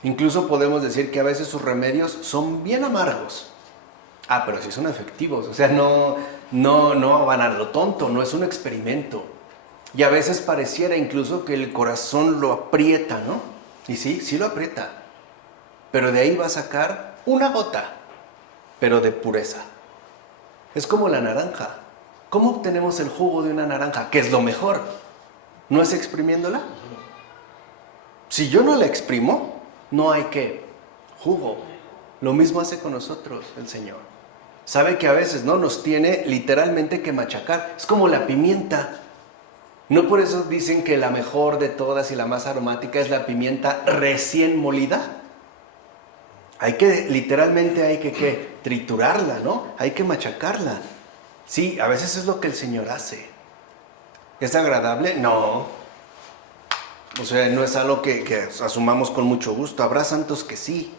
Incluso podemos decir que a veces sus remedios son bien amargos. Ah, pero sí son efectivos. O sea, no van a lo tonto, no es un experimento. Y a veces pareciera incluso que el corazón lo aprieta, ¿no? Y sí lo aprieta. Pero de ahí va a sacar una gota, pero de pureza. Es como la naranja. ¿Cómo obtenemos el jugo de una naranja? ¿Qué es lo mejor? ¿No es exprimiéndola? Si yo no la exprimo, no hay ¿qué? Jugo. Lo mismo hace con nosotros el Señor. Sabe que a veces, ¿no? Nos tiene literalmente que machacar. Es como la pimienta. No por eso dicen que la mejor de todas y la más aromática es la pimienta recién molida. Literalmente hay que triturarla, ¿no? Hay que machacarla. Sí, a veces es lo que el Señor hace. ¿Es agradable? No. O sea, no es algo que asumamos con mucho gusto. Habrá santos que sí,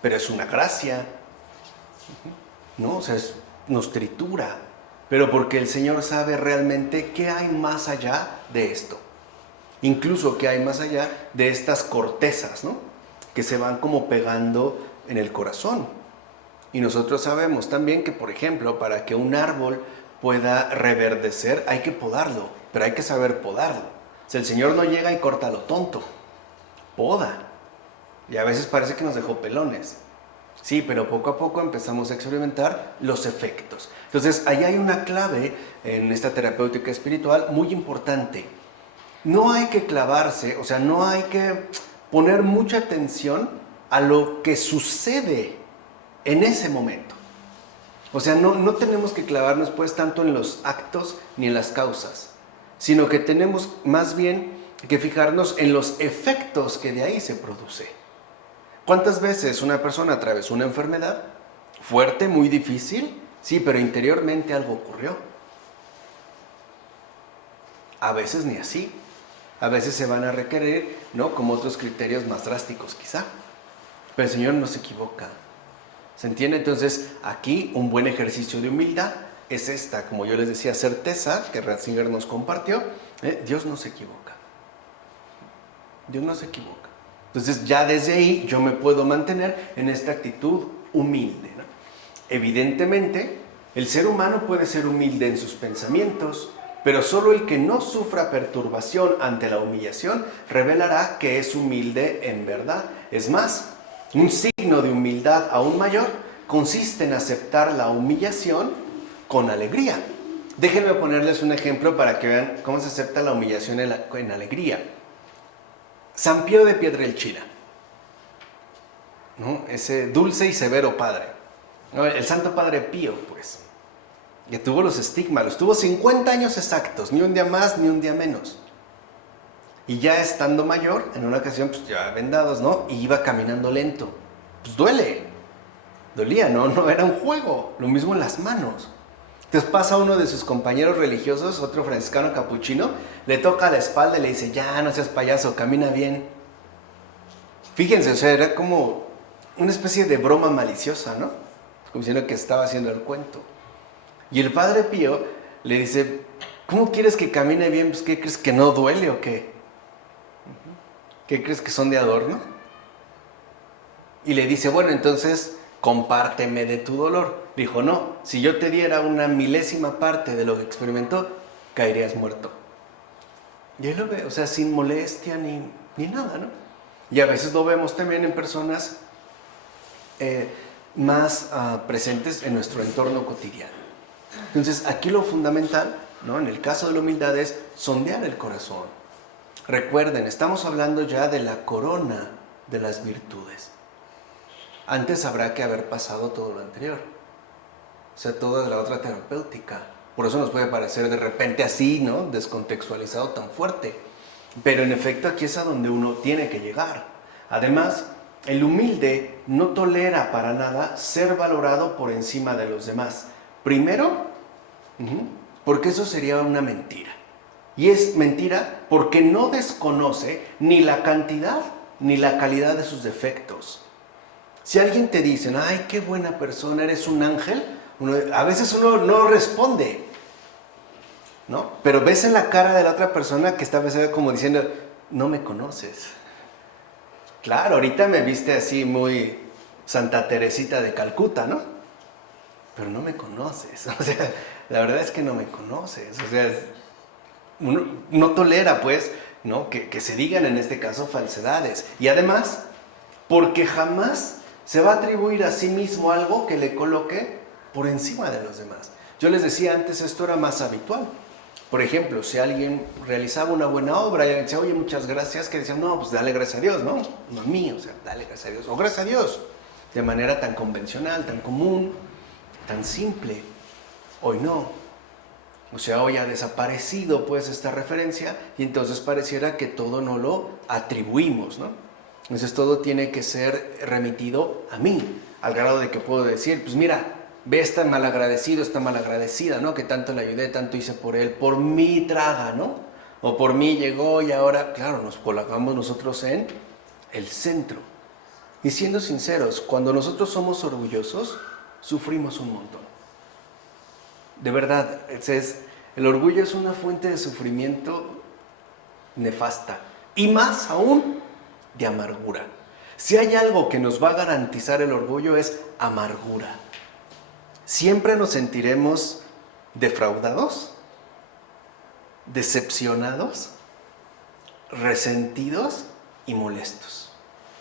pero es una gracia, ¿no? O sea, nos tritura. Pero porque el Señor sabe realmente qué hay más allá de esto. Incluso qué hay más allá de estas cortezas, ¿no? Que se van como pegando en el corazón. Y nosotros sabemos también que, por ejemplo, para que un árbol pueda reverdecer hay que podarlo, pero hay que saber podarlo. O sea, el Señor no llega y corta lo tonto, poda. Y a veces parece que nos dejó pelones. Sí, pero poco a poco empezamos a experimentar los efectos. Entonces, ahí hay una clave en esta terapéutica espiritual muy importante. No hay que clavarse, o sea, no hay que poner mucha atención a lo que sucede en ese momento. O sea, no tenemos que clavarnos pues tanto en los actos ni en las causas, sino que tenemos más bien que fijarnos en los efectos que de ahí se produce. ¿Cuántas veces una persona atravesó una enfermedad fuerte, muy difícil? Sí, pero interiormente algo ocurrió. A veces ni así. a veces se van a requerir, ¿no? Como otros criterios más drásticos quizá. Pero el Señor no se equivoca. ¿Se entiende? Entonces, aquí un buen ejercicio de humildad es esta, como yo les decía, certeza que Ratzinger nos compartió. Dios no se equivoca. Dios no se equivoca. Entonces, ya desde ahí yo me puedo mantener en esta actitud humilde, ¿no? Evidentemente, el ser humano puede ser humilde en sus pensamientos, pero solo el que no sufra perturbación ante la humillación revelará que es humilde en verdad. Es más, un signo de humildad aún mayor consiste en aceptar la humillación con alegría. Déjenme ponerles un ejemplo para que vean cómo se acepta la humillación en alegría. San Pío de Pietrelcina, ¿no? Ese dulce y severo padre, ¿no? El Santo Padre Pío, pues, que tuvo los estigmas, los tuvo 50 años exactos, ni un día más ni un día menos. Y ya estando mayor, en una ocasión, pues ya vendados, ¿no? Y iba caminando lento. Pues dolía, ¿no? No era un juego. Lo mismo en las manos. Entonces pasa uno de sus compañeros religiosos, otro franciscano capuchino, le toca la espalda y le dice, ya, no seas payaso, camina bien. Fíjense, o sea, era como una especie de broma maliciosa, ¿no? Como diciendo que estaba haciendo el cuento. Y el Padre Pío le dice, ¿cómo quieres que camine bien? Pues, ¿qué crees, que no duele o qué? ¿Qué crees, que son de adorno? Y le dice, bueno, entonces compárteme de tu dolor. Dijo, no, si yo te diera una milésima parte de lo que experimentó, caerías muerto. Y él lo ve, o sea, sin molestia ni nada, ¿no? Y a veces lo vemos también en personas más presentes en nuestro entorno cotidiano. Entonces, aquí lo fundamental, ¿no? En el caso de la humildad es sondear el corazón. Recuerden, estamos hablando ya de la corona de las virtudes. Antes habrá que haber pasado todo lo anterior. O sea, toda la otra terapéutica. Por eso nos puede parecer de repente así, ¿no? Descontextualizado tan fuerte. Pero en efecto aquí es a donde uno tiene que llegar. Además, el humilde no tolera para nada ser valorado por encima de los demás. Primero, porque eso sería una mentira. Y es mentira porque no desconoce ni la cantidad ni la calidad de sus defectos. Si alguien te dice, ay, qué buena persona, eres un ángel, a veces uno no responde, ¿no? Pero ves en la cara de la otra persona que está como diciendo, no me conoces. Claro, ahorita me viste así muy Santa Teresita de Calcuta, ¿no? Pero no me conoces. O sea, la verdad es que no me conoces. O sea, uno no tolera, pues, ¿no? Que se digan en este caso falsedades. Y además, porque jamás se va a atribuir a sí mismo algo que le coloque por encima de los demás. Yo les decía antes, esto era más habitual. Por ejemplo, si alguien realizaba una buena obra y alguien decía, oye, muchas gracias, que decían, no, pues dale gracias a Dios, ¿no? No a mí, o sea, dale gracias a Dios. O gracias a Dios, de manera tan convencional, tan común, tan simple. Hoy no. O sea, hoy ha desaparecido pues esta referencia y entonces pareciera que todo no lo atribuimos, ¿no? Entonces todo tiene que ser remitido a mí, al grado de que puedo decir, pues mira, ve, está malagradecido, está malagradecida, ¿no? Que tanto le ayudé, tanto hice por él, por mí traga, ¿no? O por mí llegó y ahora, claro, nos colocamos nosotros en el centro. Y siendo sinceros, cuando nosotros somos orgullosos, sufrimos un montón. De verdad, el orgullo es una fuente de sufrimiento nefasta. Y más aún, de amargura. Si hay algo que nos va a garantizar el orgullo es amargura. Siempre nos sentiremos defraudados, decepcionados, resentidos y molestos.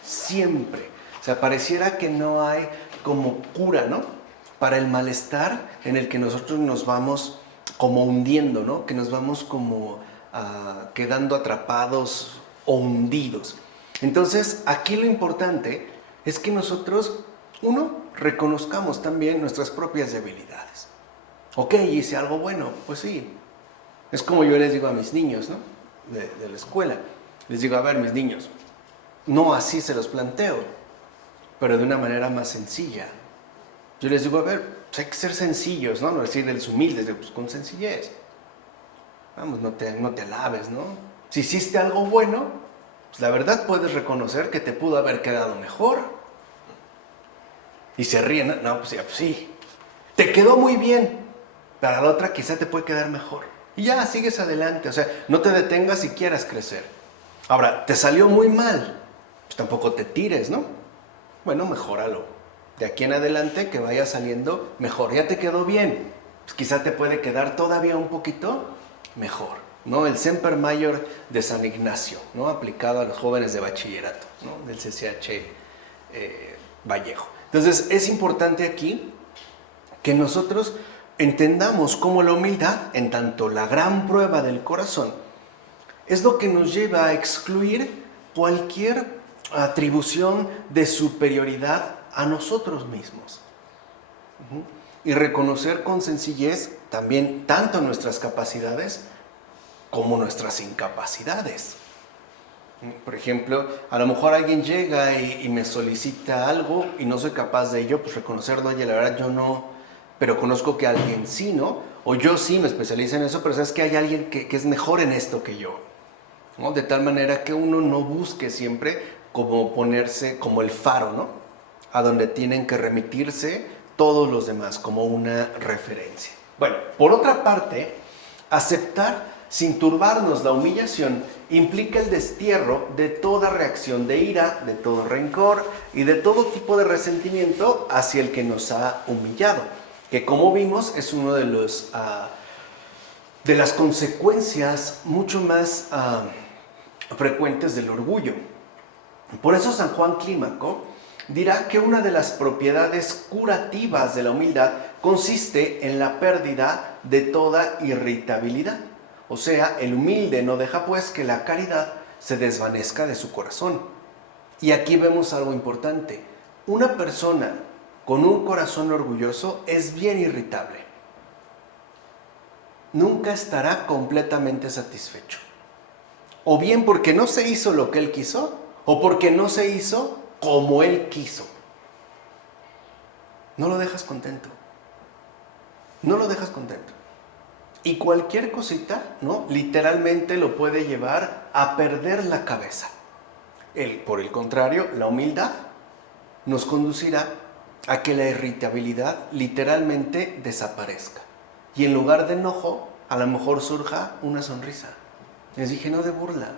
Siempre. O sea, pareciera que no hay como cura, ¿no? Para el malestar en el que nosotros nos vamos como hundiendo, ¿no? Que nos vamos como quedando atrapados o hundidos. Entonces, aquí lo importante es que nosotros, reconozcamos también nuestras propias debilidades. Ok, hice algo bueno, pues sí. Es como yo les digo a mis niños, ¿no? De la escuela. Les digo, a ver, mis niños, no así se los planteo, pero de una manera más sencilla. Yo les digo, a ver, pues hay que ser sencillos, ¿no? No decirles humildes, pues con sencillez. Vamos, no te alabes, ¿no? Si hiciste algo bueno, pues la verdad puedes reconocer que te pudo haber quedado mejor. Y se ríen, no, pues sí, te quedó muy bien, para la otra quizá te puede quedar mejor. Y ya, sigues adelante, o sea, no te detengas si quieras crecer. Ahora, te salió muy mal, pues tampoco te tires, ¿no? Bueno, mejóralo. De aquí en adelante que vaya saliendo mejor. Ya te quedó bien, pues quizá te puede quedar todavía un poquito mejor, ¿no? El Semper Mayor de San Ignacio, ¿no? Aplicado a los jóvenes de bachillerato, ¿no? Del CCH Vallejo. Entonces, es importante aquí que nosotros entendamos cómo la humildad, en tanto la gran prueba del corazón, es lo que nos lleva a excluir cualquier atribución de superioridad a nosotros mismos. Y reconocer con sencillez también tanto nuestras capacidades como nuestras incapacidades. Por ejemplo, a lo mejor alguien llega y me solicita algo y no soy capaz de ello, pues reconocerlo, oye, la verdad yo no, pero conozco que alguien sí, ¿no? O yo sí me especializo en eso, pero sabes que hay alguien que es mejor en esto que yo, ¿no? De tal manera que uno no busque siempre como ponerse como el faro, ¿no? A donde tienen que remitirse todos los demás como una referencia. Bueno, por otra parte, aceptar sin turbarnos la humillación implica el destierro de toda reacción de ira, de todo rencor y de todo tipo de resentimiento hacia el que nos ha humillado, que como vimos es uno de las consecuencias mucho más frecuentes del orgullo. Por eso San Juan Clímaco dirá que una de las propiedades curativas de la humildad consiste en la pérdida de toda irritabilidad. O sea, el humilde no deja pues que la caridad se desvanezca de su corazón. Y aquí vemos algo importante. Una persona con un corazón orgulloso es bien irritable. Nunca estará completamente satisfecho. O bien porque no se hizo lo que él quiso, o porque no se hizo como él quiso. No lo dejas contento. No lo dejas contento. Y cualquier cosita, ¿no? Literalmente lo puede llevar a perder la cabeza. Por el contrario, la humildad nos conducirá a que la irritabilidad literalmente desaparezca. Y en lugar de enojo, a lo mejor surja una sonrisa. Les dije, no de burla,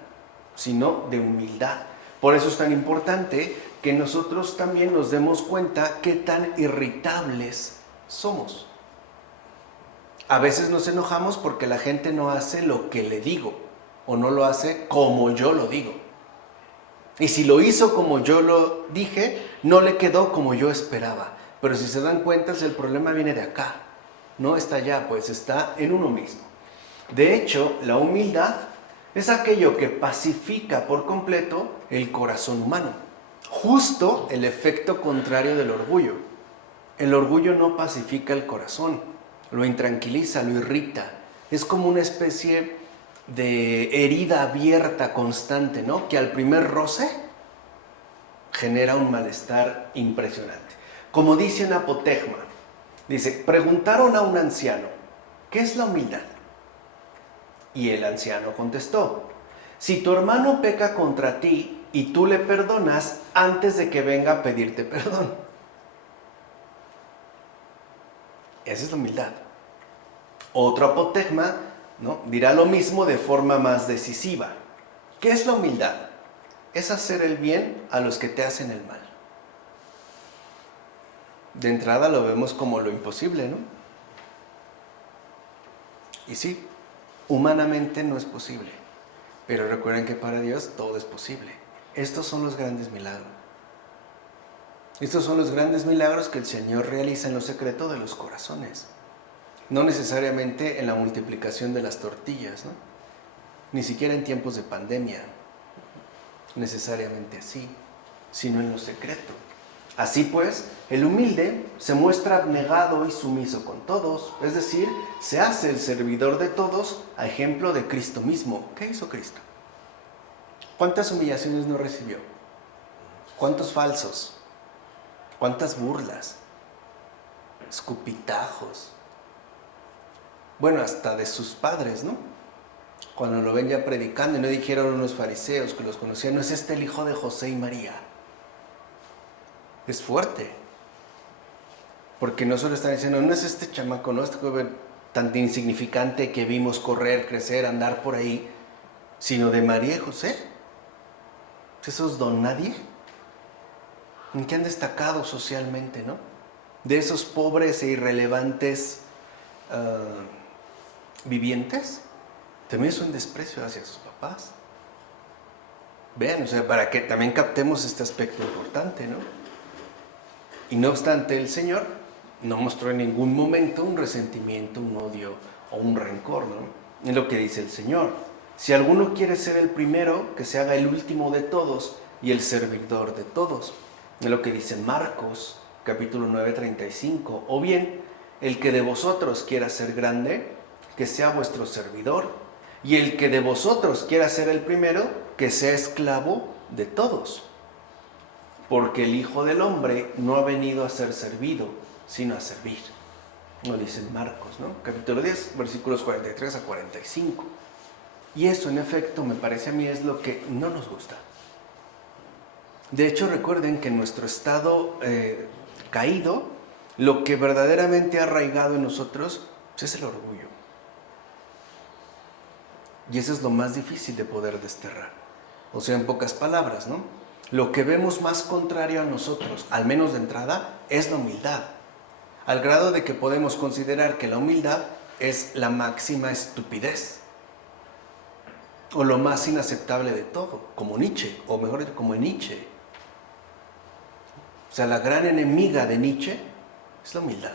sino de humildad. Por eso es tan importante que nosotros también nos demos cuenta qué tan irritables somos. A veces nos enojamos porque la gente no hace lo que le digo o no lo hace como yo lo digo. Y si lo hizo como yo lo dije, no le quedó como yo esperaba. Pero si se dan cuenta, el problema viene de acá. No está allá, pues está en uno mismo. De hecho, la humildad es aquello que pacifica por completo el corazón humano. Justo el efecto contrario del orgullo. El orgullo no pacifica el corazón, lo intranquiliza, lo irrita. Es como una especie de herida abierta constante, ¿no? Que al primer roce genera un malestar impresionante. Como dice en Apotegma, dice, preguntaron a un anciano, ¿qué es la humildad? Y el anciano contestó, si tu hermano peca contra ti y tú le perdonas antes de que venga a pedirte perdón. Esa es la humildad. Otro apotegma, ¿no? Dirá lo mismo de forma más decisiva. ¿Qué es la humildad? Es hacer el bien a los que te hacen el mal. De entrada lo vemos como lo imposible, ¿no? Y sí, humanamente no es posible. Pero recuerden que para Dios todo es posible. Estos son los grandes milagros. Estos son los grandes milagros que el Señor realiza en lo secreto de los corazones. No necesariamente en la multiplicación de las tortillas, ¿no? Ni siquiera en tiempos de pandemia, necesariamente así, sino en lo secreto. Así pues, el humilde se muestra abnegado y sumiso con todos, es decir, se hace el servidor de todos a ejemplo de Cristo mismo. ¿Qué hizo Cristo? ¿Cuántas humillaciones no recibió? ¿Cuántos falsos? ¿Cuántas burlas? Escupitajos. Bueno, hasta de sus padres, ¿no? Cuando lo ven ya predicando y no dijeron unos fariseos que los conocían, ¿no es este el hijo de José y María? Es fuerte. Porque no solo están diciendo, no es este chamaco, no este joven tan insignificante que vimos correr, crecer, andar por ahí, sino de María y José. Esos don nadie, en que han destacado socialmente, ¿no? De esos pobres e irrelevantes vivientes, también es un desprecio hacia sus papás. Vean, o sea, para que también captemos este aspecto importante, ¿no? Y no obstante, el Señor no mostró en ningún momento un resentimiento, un odio o un rencor, ¿no? Es lo que dice el Señor. Si alguno quiere ser el primero, que se haga el último de todos y el servidor de todos. Es lo que dice Marcos, capítulo 9, 35. O bien, el que de vosotros quiera ser grande, que sea vuestro servidor. Y el que de vosotros quiera ser el primero, que sea esclavo de todos. Porque el Hijo del Hombre no ha venido a ser servido, sino a servir. Lo dice en Marcos, ¿no? Capítulo 10, versículos 43 a 45. Y eso, en efecto, me parece a mí es lo que no nos gusta. De hecho, recuerden que en nuestro estado caído, lo que verdaderamente ha arraigado en nosotros pues, es el orgullo. Y eso es lo más difícil de poder desterrar. O sea, en pocas palabras, ¿no? Lo que vemos más contrario a nosotros, al menos de entrada, es la humildad. Al grado de que podemos considerar que la humildad es la máxima estupidez. O lo más inaceptable de todo, como Nietzsche, o mejor dicho, como Nietzsche. O sea, la gran enemiga de Nietzsche es la humildad.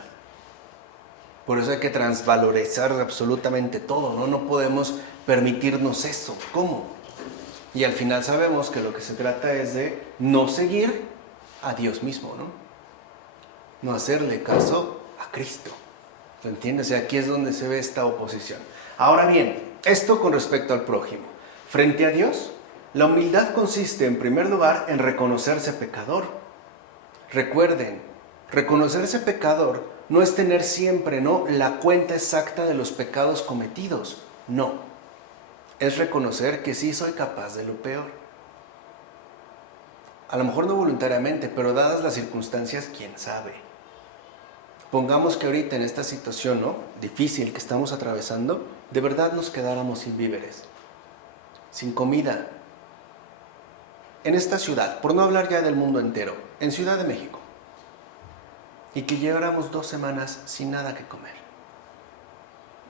Por eso hay que transvalorizar absolutamente todo, ¿no? No podemos permitirnos eso. ¿Cómo? Y al final sabemos que lo que se trata es de no seguir a Dios mismo, ¿no? No hacerle caso a Cristo. ¿Lo entiendes? O sea, aquí es donde se ve esta oposición. Ahora bien, esto con respecto al prójimo. Frente a Dios, la humildad consiste en primer lugar en reconocerse pecador. Recuerden, reconocerse pecador no es tener siempre, ¿no?, la cuenta exacta de los pecados cometidos. No. Es reconocer que sí soy capaz de lo peor. A lo mejor no voluntariamente, pero dadas las circunstancias, quién sabe. Pongamos que ahorita en esta situación, ¿no?, difícil que estamos atravesando, de verdad nos quedáramos sin víveres, sin comida. En esta ciudad, por no hablar ya del mundo entero, en Ciudad de México, y que lleváramos 2 semanas sin nada que comer.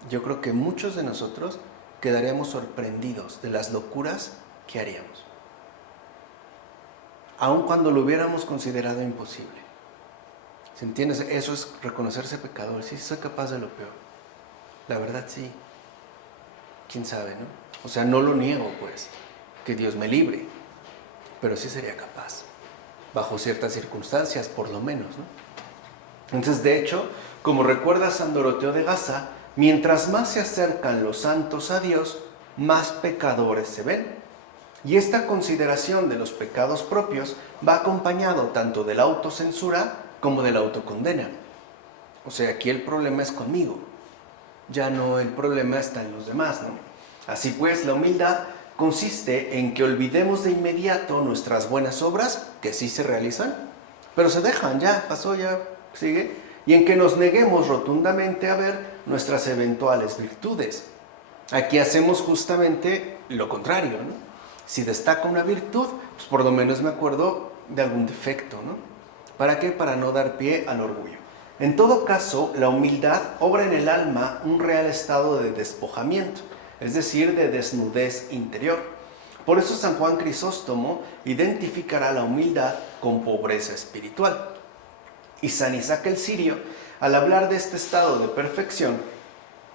Yo creo que muchos de nosotros quedaríamos sorprendidos de las locuras que haríamos, aun cuando lo hubiéramos considerado imposible. ¿Se entiende? Eso es reconocerse pecador. Sí, soy capaz de lo peor. La verdad, sí. ¿Quién sabe, no? O sea, no lo niego, pues, que Dios me libre, pero sí sería capaz, bajo ciertas circunstancias, por lo menos, ¿no? Entonces, de hecho, como recuerda San Doroteo de Gaza, mientras más se acercan los santos a Dios, más pecadores se ven. Y esta consideración de los pecados propios va acompañado tanto de la autocensura como de la autocondena. O sea, aquí el problema es conmigo, ya no el problema está en los demás, ¿no? Así pues, la humildad consiste en que olvidemos de inmediato nuestras buenas obras, que sí se realizan, pero se dejan, ya pasó, ya sigue, y en que nos neguemos rotundamente a ver nuestras eventuales virtudes. Aquí hacemos justamente lo contrario, ¿no? Si destaca una virtud, pues por lo menos me acuerdo de algún defecto, ¿no? ¿Para qué? Para no dar pie al orgullo. En todo caso, la humildad obra en el alma un real estado de despojamiento, es decir, de desnudez interior. Por eso San Juan Crisóstomo identificará la humildad con pobreza espiritual. Y San Isaac el Sirio, al hablar de este estado de perfección,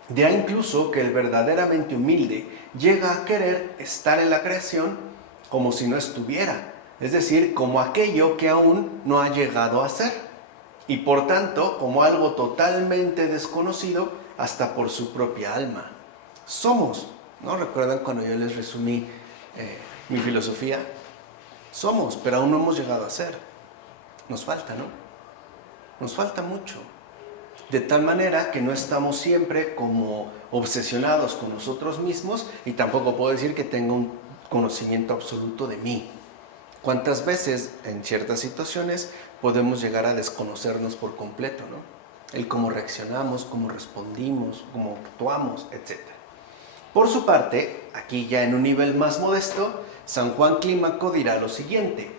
dirá incluso que el verdaderamente humilde llega a querer estar en la creación como si no estuviera, es decir, como aquello que aún no ha llegado a ser, y por tanto como algo totalmente desconocido hasta por su propia alma. Somos, ¿no? ¿Recuerdan cuando yo les resumí mi filosofía? Somos, pero aún no hemos llegado a ser. Nos falta, ¿no? Nos falta mucho. de tal manera que no estamos siempre como obsesionados con nosotros mismos y tampoco puedo decir que tengo un conocimiento absoluto de mí. ¿Cuántas veces en ciertas situaciones podemos llegar a desconocernos por completo, ¿no? El cómo reaccionamos, cómo respondimos, cómo actuamos, etc. Por su parte, aquí ya en un nivel más modesto, San Juan Clímaco dirá lo siguiente: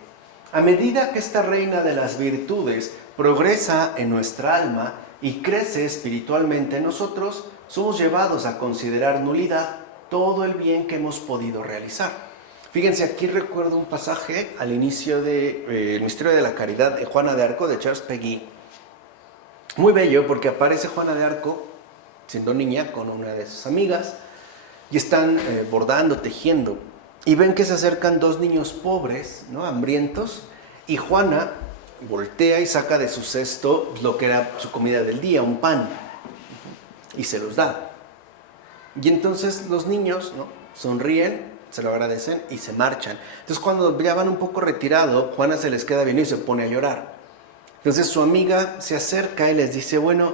a medida que esta reina de las virtudes progresa en nuestra alma y crece espiritualmente en nosotros, somos llevados a considerar nulidad todo el bien que hemos podido realizar. Fíjense, aquí recuerdo un pasaje al inicio del Misterio de la Caridad de Juana de Arco, de Charles Péguy. Muy bello, porque aparece Juana de Arco, siendo niña, con una de sus amigas, y están bordando, tejiendo, y ven que se acercan dos niños pobres, ¿no?, hambrientos, y Juana voltea y saca de su cesto lo que era su comida del día, un pan, y se los da. Y entonces los niños, ¿no?, sonríen, se lo agradecen y se marchan. Entonces cuando ya van un poco retirado, Juana se les queda viendo y se pone a llorar. Entonces su amiga se acerca y les dice: bueno,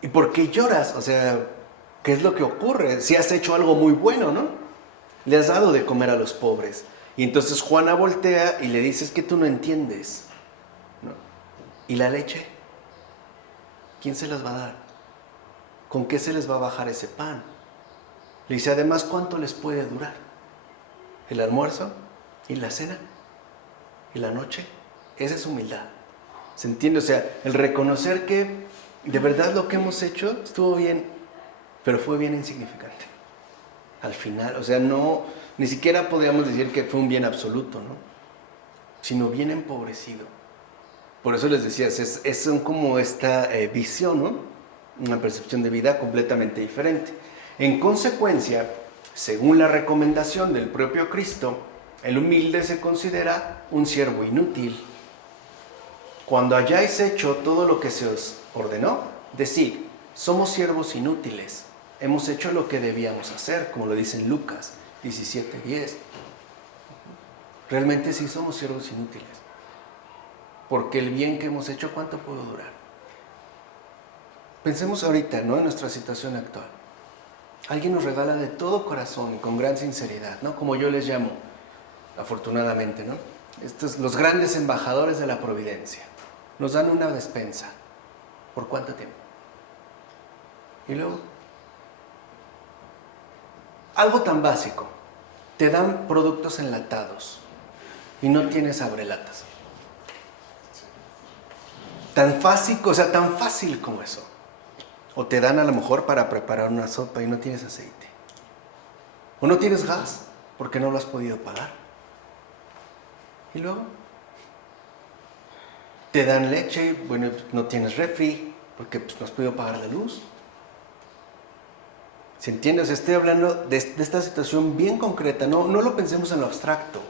¿y por qué lloras? O sea, ¿qué es lo que ocurre? Si has hecho algo muy bueno, ¿no? Le has dado de comer a los pobres. Y entonces Juana voltea y le dice: es que tú no entiendes, ¿no? ¿Y la leche? ¿Quién se las va a dar? ¿Con qué se les va a bajar ese pan? Le dice: además, ¿cuánto les puede durar? ¿El almuerzo? ¿Y la cena? ¿Y la noche? Esa es humildad. ¿Se entiende? O sea, el reconocer que de verdad lo que hemos hecho estuvo bien, pero fue bien insignificante. Al final, o sea, no, ni siquiera podríamos decir que fue un bien absoluto, ¿no? Sino bien empobrecido. Por eso les decía, es como esta visión, ¿no? Una percepción de vida completamente diferente. En consecuencia, según la recomendación del propio Cristo, el humilde se considera un siervo inútil. Cuando hayáis hecho todo lo que se os ordenó, decid: somos siervos inútiles, hemos hecho lo que debíamos hacer, como lo dice en Lucas 17:10. Realmente sí somos siervos inútiles, porque el bien que hemos hecho, ¿cuánto puede durar? Pensemos ahorita, ¿no?, en nuestra situación actual. Alguien nos regala de todo corazón y con gran sinceridad, ¿no?, como yo les llamo, afortunadamente, ¿no?, estos, los grandes embajadores de la providencia. Nos dan una despensa. ¿Por cuánto tiempo? Y luego, algo tan básico, te dan productos enlatados y no tienes abrelatas. Tan fácil, o sea, tan fácil como eso. O te dan a lo mejor para preparar una sopa y no tienes aceite. O no tienes gas porque no lo has podido pagar. Y luego te dan leche, bueno, no tienes refri porque pues, no has podido pagar la luz. ¿Se entiende? O sea, estoy hablando de esta situación bien concreta. No lo pensemos en lo abstracto.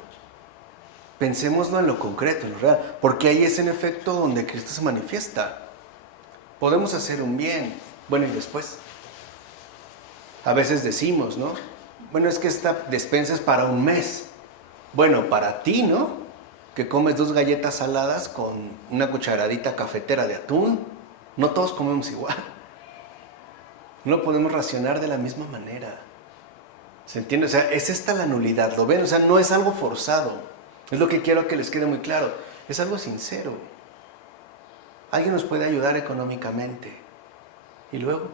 Pensémoslo en lo concreto, en lo real. Porque ahí es en efecto donde Cristo se manifiesta. Podemos hacer un bien. Bueno, ¿y después? A veces decimos, ¿no? Bueno, es que esta despensa es para un mes. Bueno, para ti, ¿no?, que comes 2 galletas saladas con una cucharadita cafetera de atún. No todos comemos igual. No lo podemos racionar de la misma manera. ¿Se entiende? O sea, es esta la nulidad, ¿lo ven? O sea, no es algo forzado. Es lo que quiero que les quede muy claro. Es algo sincero. Alguien nos puede ayudar económicamente. ¿Y luego?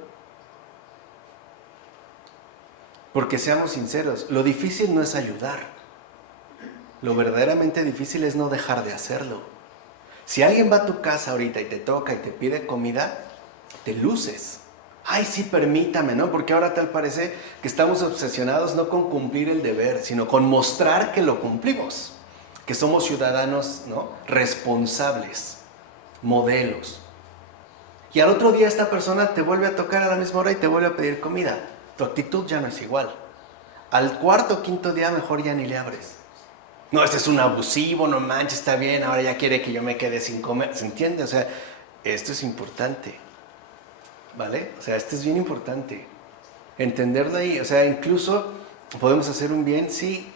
Porque seamos sinceros, lo difícil no es ayudar. Lo verdaderamente difícil es no dejar de hacerlo. Si alguien va a tu casa ahorita y te toca y te pide comida, te luces. Ay, sí, permítame, ¿no? Porque ahora tal parece que estamos obsesionados no con cumplir el deber, sino con mostrar que lo cumplimos. Que somos ciudadanos, ¿no?, responsables, modelos. Y al otro día esta persona te vuelve a tocar a la misma hora y te vuelve a pedir comida. Tu actitud ya no es igual. Al cuarto o quinto día mejor ya ni le abres. No, este es un abusivo, no manches, está bien, ahora ya quiere que yo me quede sin comer. ¿Se entiende? O sea, esto es importante, ¿vale? O sea, esto es bien importante. Entenderlo ahí, o sea, incluso podemos hacer un bien, sí,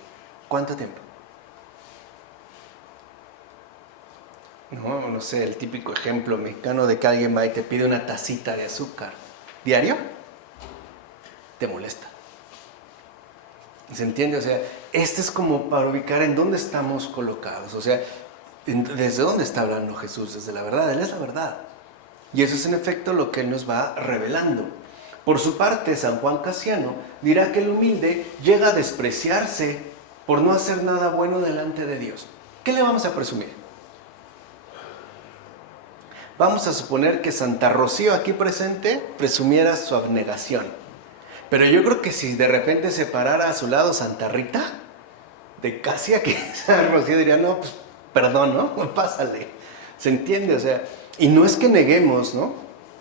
¿cuánto tiempo? ¿No? No sé, el típico ejemplo mexicano de que alguien va y te pide una tacita de azúcar diario, te molesta. ¿Se entiende? O sea, este es como para ubicar en dónde estamos colocados. O sea, ¿desde dónde está hablando Jesús? Desde la verdad. Él es la verdad. Y eso es en efecto lo que Él nos va revelando. Por su parte, San Juan Casiano dirá que el humilde llega a despreciarse por no hacer nada bueno delante de Dios. ¿Qué le vamos a presumir? Vamos a suponer que Santa Rocío aquí presente presumiera su abnegación. Pero yo creo que si de repente se parara a su lado Santa Rita de Casia, que Santa Rocío diría, no, pues perdón, ¿no? Pásale. ¿Se entiende? O sea, y no es que neguemos, ¿no?,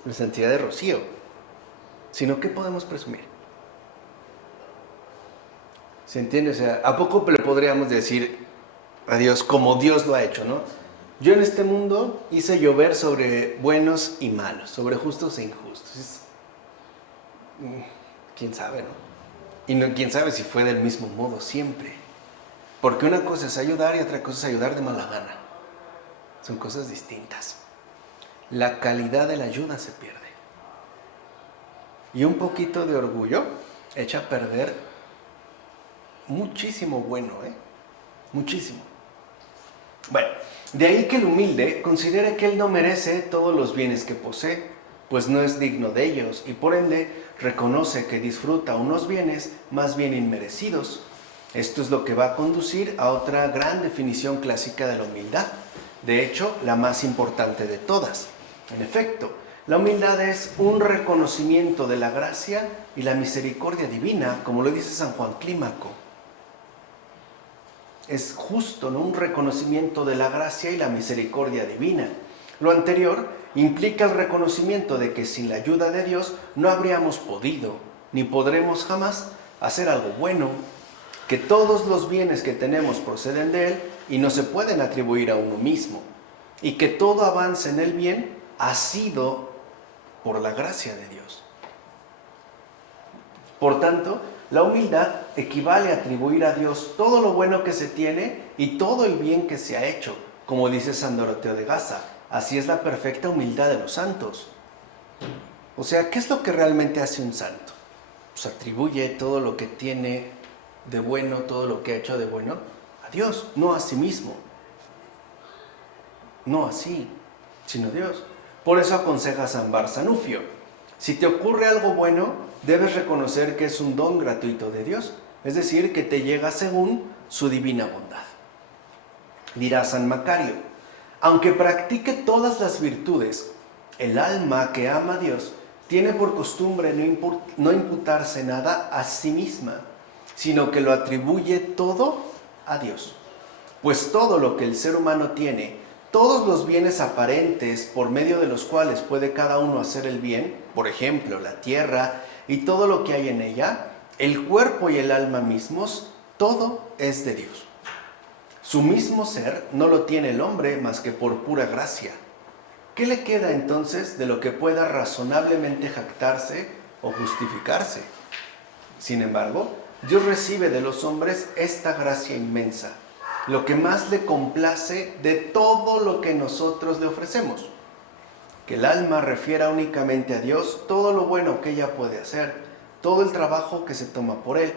la santidad de Rocío, sino que podemos presumir. ¿Se entiende? O sea, ¿a poco le podríamos decir a Dios como Dios lo ha hecho, ¿no? Yo en este mundo hice llover sobre buenos y malos, sobre justos e injustos. ¿Quién sabe, no? Y no, quién sabe si fue del mismo modo siempre. Porque una cosa es ayudar y otra cosa es ayudar de mala gana. Son cosas distintas. La calidad de la ayuda se pierde. Y un poquito de orgullo echa a perder muchísimo bueno, muchísimo. Bueno, de ahí que el humilde considere que él no merece todos los bienes que posee, pues no es digno de ellos, y por ende reconoce que disfruta unos bienes más bien inmerecidos. Esto es lo que va a conducir a otra gran definición clásica de la humildad, de hecho, la más importante de todas. En efecto, la humildad es un reconocimiento de la gracia y la misericordia divina, como lo dice San Juan Clímaco. Es justo, ¿no?, un reconocimiento de la gracia y la misericordia divina. Lo anterior implica el reconocimiento de que sin la ayuda de Dios no habríamos podido, ni podremos jamás hacer algo bueno, que todos los bienes que tenemos proceden de Él y no se pueden atribuir a uno mismo, y que todo avance en el bien ha sido por la gracia de Dios. Por tanto, la humildad equivale a atribuir a Dios todo lo bueno que se tiene y todo el bien que se ha hecho, como dice San Doroteo de Gaza. Así es la perfecta humildad de los santos. O sea, ¿qué es lo que realmente hace un santo? Pues atribuye todo lo que tiene de bueno, todo lo que ha hecho de bueno, a Dios, no a sí mismo. No así, sino a Dios. Por eso aconseja San Barzanufio: si te ocurre algo bueno, debes reconocer que es un don gratuito de Dios, es decir, que te llega según su divina bondad. Dirá San Macario: aunque practique todas las virtudes, el alma que ama a Dios tiene por costumbre no imputarse nada a sí misma, sino que lo atribuye todo a Dios. Pues todo lo que el ser humano tiene, todos los bienes aparentes por medio de los cuales puede cada uno hacer el bien, por ejemplo, la tierra y todo lo que hay en ella, el cuerpo y el alma mismos, todo es de Dios. Su mismo ser no lo tiene el hombre más que por pura gracia. ¿Qué le queda entonces de lo que pueda razonablemente jactarse o justificarse? Sin embargo, Dios recibe de los hombres esta gracia inmensa, lo que más le complace de todo lo que nosotros le ofrecemos. Que el alma refiera únicamente a Dios todo lo bueno que ella puede hacer, todo el trabajo que se toma por Él,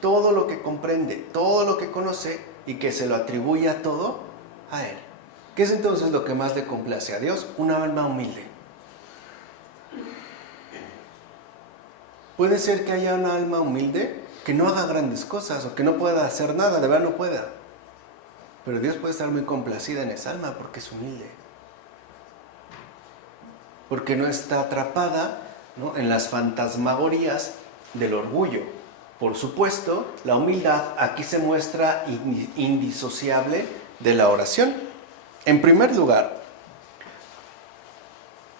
todo lo que comprende, todo lo que conoce, y que se lo atribuya todo a Él. ¿Qué es entonces lo que más le complace a Dios? Una alma humilde. Puede ser que haya una alma humilde que no haga grandes cosas o que no pueda hacer nada, de verdad no pueda. Pero Dios puede estar muy complacida en esa alma porque es humilde. Porque no está atrapada, ¿no?, en las fantasmagorías del orgullo. Por supuesto, la humildad aquí se muestra indisociable de la oración. En primer lugar,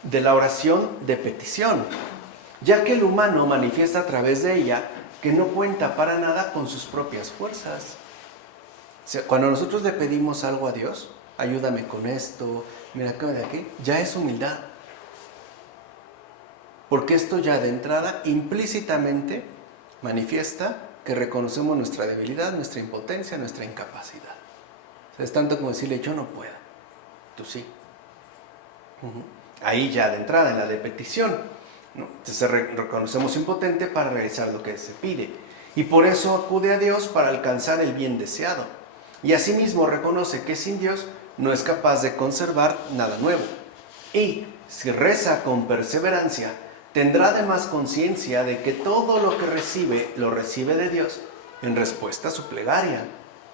de la oración de petición, ya que el humano manifiesta a través de ella que no cuenta para nada con sus propias fuerzas. O sea, cuando nosotros le pedimos algo a Dios, ayúdame con esto, mira acá de aquí, ya es humildad. Porque esto ya de entrada implícitamente manifiesta que reconocemos nuestra debilidad, nuestra impotencia, nuestra incapacidad. O sea, es tanto como decirle, yo no puedo, tú sí. Ahí ya de entrada, en la de petición, ¿no? Entonces reconocemos impotente para realizar lo que se pide. Y por eso acude a Dios para alcanzar el bien deseado. Y asimismo reconoce que sin Dios no es capaz de conservar nada nuevo. Y si reza con perseverancia, tendrá además conciencia de que todo lo que recibe, lo recibe de Dios en respuesta a su plegaria,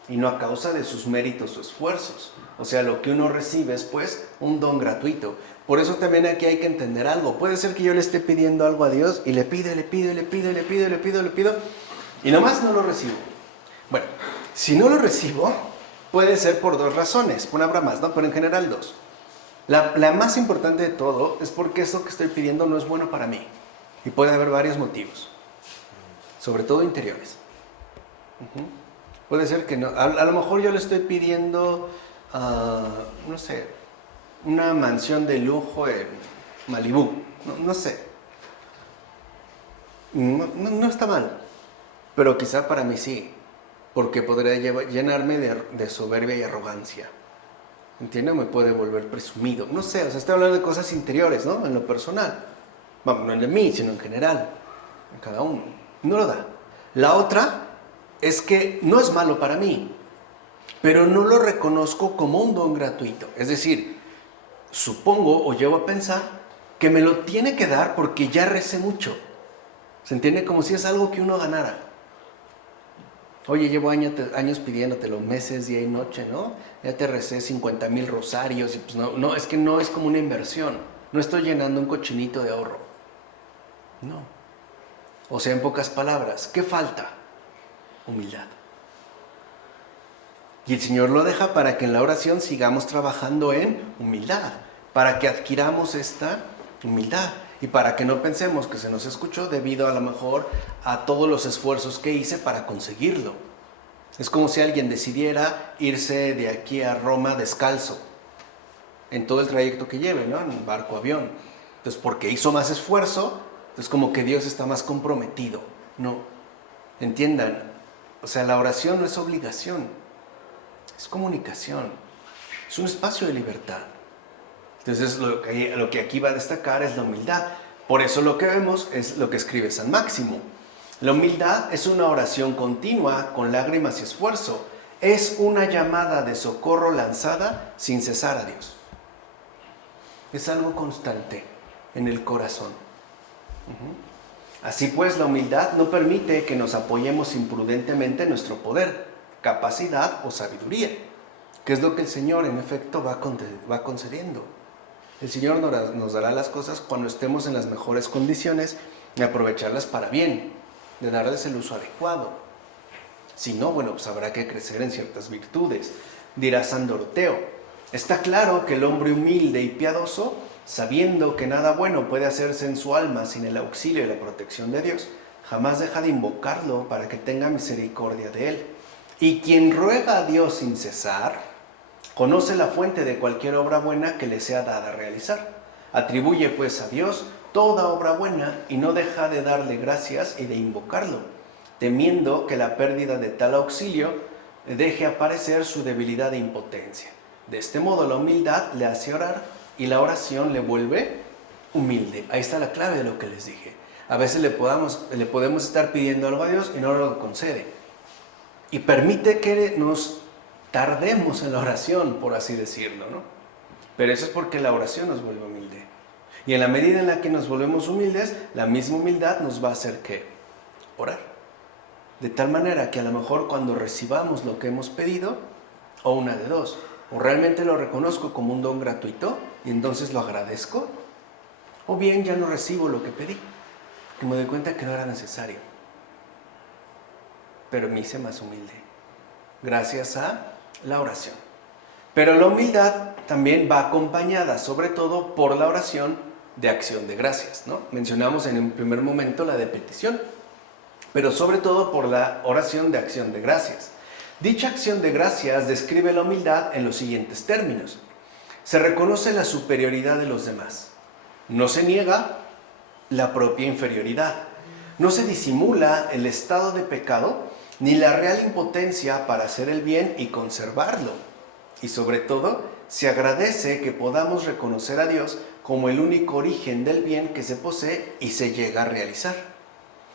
y no a causa de sus méritos o esfuerzos. O sea, lo que uno recibe es pues un don gratuito. Por eso también aquí hay que entender algo. Puede ser que yo le esté pidiendo algo a Dios y le pido, y nomás no lo recibo. Bueno, si no lo recibo, puede ser por dos razones. Bueno, habrá más, ¿no? Pero en general dos. La más importante de todo es porque eso que estoy pidiendo no es bueno para mí. Y puede haber varios motivos. Sobre todo interiores. Puede ser que no. A lo mejor yo le estoy pidiendo, no sé, una mansión de lujo en Malibú. No sé. No está mal. Pero quizá para mí sí. Porque podría llenarme de soberbia y arrogancia. ¿Entiendes? Me puede volver presumido. No sé, o sea, estoy hablando de cosas interiores, ¿no? En lo personal. Bueno, no en de mí, sino en general. En cada uno. No lo da. La otra es que no es malo para mí, pero no lo reconozco como un don gratuito. Es decir, supongo o llevo a pensar que me lo tiene que dar porque ya recé mucho. ¿Se entiende? Como si es algo que uno ganara. Oye, llevo años pidiéndotelo, meses, día y noche, ¿no? Ya te recé 50,000 rosarios y pues no, es que no es como una inversión. No estoy llenando un cochinito de ahorro. No. O sea, en pocas palabras, ¿qué falta? Humildad. Y el Señor lo deja para que en la oración sigamos trabajando en humildad, para que adquiramos esta humildad y para que no pensemos que se nos escuchó debido a lo mejor a todos los esfuerzos que hice para conseguirlo. Es como si alguien decidiera irse de aquí a Roma descalzo en todo el trayecto que lleve, ¿no? En barco, avión. Entonces, porque hizo más esfuerzo, es como que Dios está más comprometido. No, entiendan, o sea, la oración no es obligación, es comunicación, es un espacio de libertad. Entonces lo que aquí va a destacar es la humildad. Por eso lo que vemos es lo que escribe San Máximo. La humildad es una oración continua con lágrimas y esfuerzo. Es una llamada de socorro lanzada sin cesar a Dios. Es algo constante en el corazón. Así pues, la humildad no permite que nos apoyemos imprudentemente en nuestro poder, capacidad o sabiduría, que es lo que el Señor en efecto va concediendo. El Señor nos dará las cosas cuando estemos en las mejores condiciones de aprovecharlas para bien, de darles el uso adecuado. Si no, bueno, pues habrá que crecer en ciertas virtudes. Dirá San Doroteo, está claro que el hombre humilde y piadoso, sabiendo que nada bueno puede hacerse en su alma sin el auxilio y la protección de Dios, jamás deja de invocarlo para que tenga misericordia de él. Y quien ruega a Dios sin cesar, conoce la fuente de cualquier obra buena que le sea dada a realizar. Atribuye pues a Dios toda obra buena y no deja de darle gracias y de invocarlo, temiendo que la pérdida de tal auxilio deje aparecer su debilidad e impotencia. De este modo la humildad le hace orar y la oración le vuelve humilde. Ahí está la clave de lo que les dije. A veces le podemos estar pidiendo algo a Dios y no lo concede. Y permite que nos tardemos en la oración, por así decirlo, ¿no? Pero eso es porque la oración nos vuelve humilde. Y en la medida en la que nos volvemos humildes, la misma humildad nos va a hacer ¿qué? Orar. De tal manera que a lo mejor cuando recibamos lo que hemos pedido, o una de dos, o realmente lo reconozco como un don gratuito y entonces lo agradezco, o bien ya no recibo lo que pedí, que me doy cuenta que no era necesario. Pero me hice más humilde, gracias a la oración. Pero la humildad también va acompañada, sobre todo, por la oración de acción de gracias, ¿no? Mencionamos en un primer momento la de petición, pero sobre todo por la oración de acción de gracias. Dicha acción de gracias describe la humildad en los siguientes términos. Se reconoce la superioridad de los demás. No se niega la propia inferioridad. No se disimula el estado de pecado ni la real impotencia para hacer el bien y conservarlo. Y sobre todo, se agradece que podamos reconocer a Dios como el único origen del bien que se posee y se llega a realizar.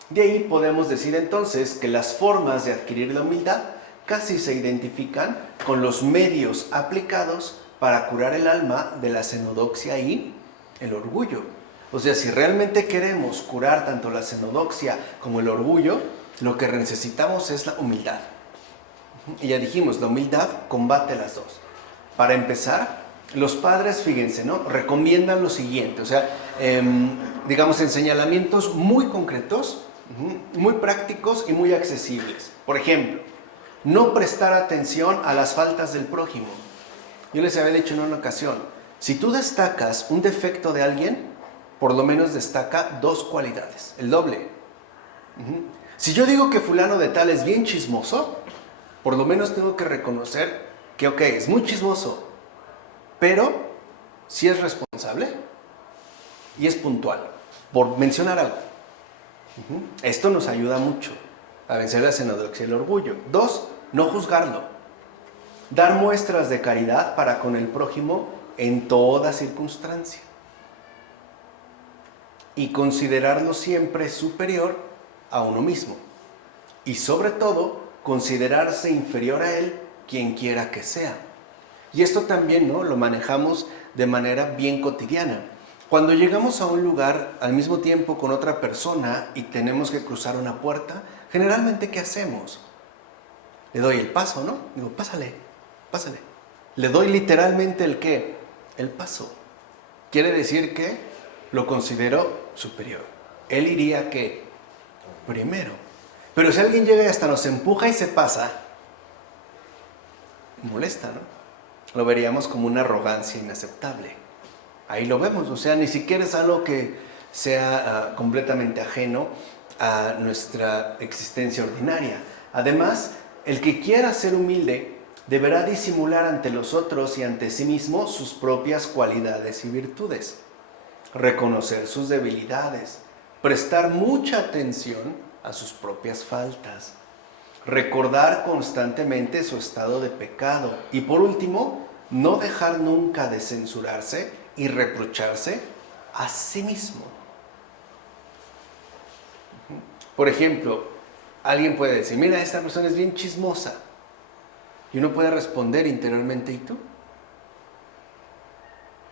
De ahí podemos decir entonces que las formas de adquirir la humildad casi se identifican con los medios aplicados para curar el alma de la xenodoxia y el orgullo. O sea, si realmente queremos curar tanto la xenodoxia como el orgullo, lo que necesitamos es la humildad. Y ya dijimos, la humildad combate las dos. Para empezar, los padres, fíjense, ¿no?, recomiendan lo siguiente, o sea, digamos, en señalamientos muy concretos, muy prácticos y muy accesibles. Por ejemplo, no prestar atención a las faltas del prójimo. Yo les había dicho en una ocasión, si tú destacas un defecto de alguien, por lo menos destaca dos cualidades, el doble. Si yo digo que fulano de tal es bien chismoso, por lo menos tengo que reconocer que, ok, es muy chismoso, pero sí es responsable y es puntual, por mencionar algo. Esto nos ayuda mucho a vencer la xenodoxia y el orgullo. 2, no juzgarlo. Dar muestras de caridad para con el prójimo en toda circunstancia. Y considerarlo siempre superior a uno mismo. Y sobre todo, considerarse inferior a él, quien quiera que sea. Y esto también, ¿no?, lo manejamos de manera bien cotidiana. Cuando llegamos a un lugar al mismo tiempo con otra persona y tenemos que cruzar una puerta, generalmente, ¿qué hacemos? Le doy el paso, ¿no? Digo, pásale, pásale. Le doy literalmente el ¿qué? El paso. Quiere decir que lo considero superior. Él iría ¿qué? Primero. Pero si alguien llega y hasta nos empuja y se pasa, molesta, ¿no? Lo veríamos como una arrogancia inaceptable. Ahí lo vemos, o sea, ni siquiera es algo que sea completamente ajeno a nuestra existencia ordinaria. Además, el que quiera ser humilde deberá disimular ante los otros y ante sí mismo sus propias cualidades y virtudes, reconocer sus debilidades, prestar mucha atención a sus propias faltas, recordar constantemente su estado de pecado y, por último, no dejar nunca de censurarse y reprocharse a sí mismo. Por ejemplo, alguien puede decir, mira, esta persona es bien chismosa. Y uno puede responder interiormente, ¿y tú?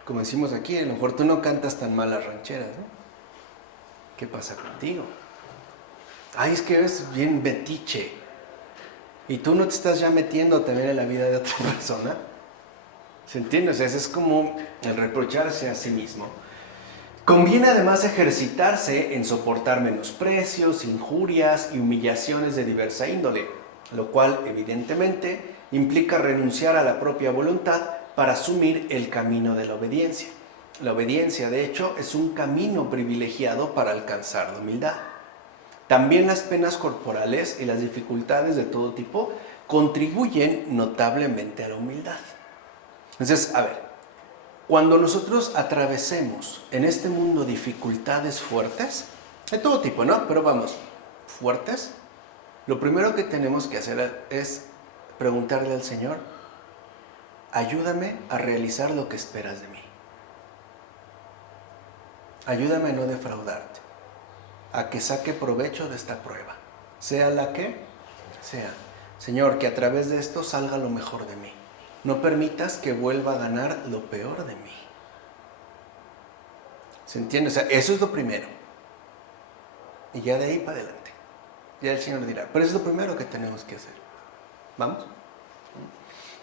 Como decimos aquí, a lo mejor tú no cantas tan mal las rancheras, ¿no? ¿Qué pasa contigo? Ay, es que eres bien metiche. ¿Y tú no te estás ya metiendo también en la vida de otra persona? ¿Se entiende? O sea, ese es como el reprocharse a sí mismo. Conviene además ejercitarse en soportar menosprecios, injurias y humillaciones de diversa índole, lo cual evidentemente implica renunciar a la propia voluntad para asumir el camino de la obediencia. La obediencia, de hecho, es un camino privilegiado para alcanzar la humildad. También las penas corporales y las dificultades de todo tipo contribuyen notablemente a la humildad. Entonces, a ver, cuando nosotros atravesemos en este mundo dificultades fuertes, de todo tipo, ¿no? Pero vamos, fuertes, lo primero que tenemos que hacer es preguntarle al Señor, ayúdame a realizar lo que esperas de mí. Ayúdame a no defraudarte, a que saque provecho de esta prueba, sea la que sea. Señor, que a través de esto salga lo mejor de mí. No permitas que vuelva a ganar lo peor de mí. ¿Se entiende? O sea, eso es lo primero. Y ya de ahí para adelante. Ya el Señor dirá, pero eso es lo primero que tenemos que hacer. ¿Vamos?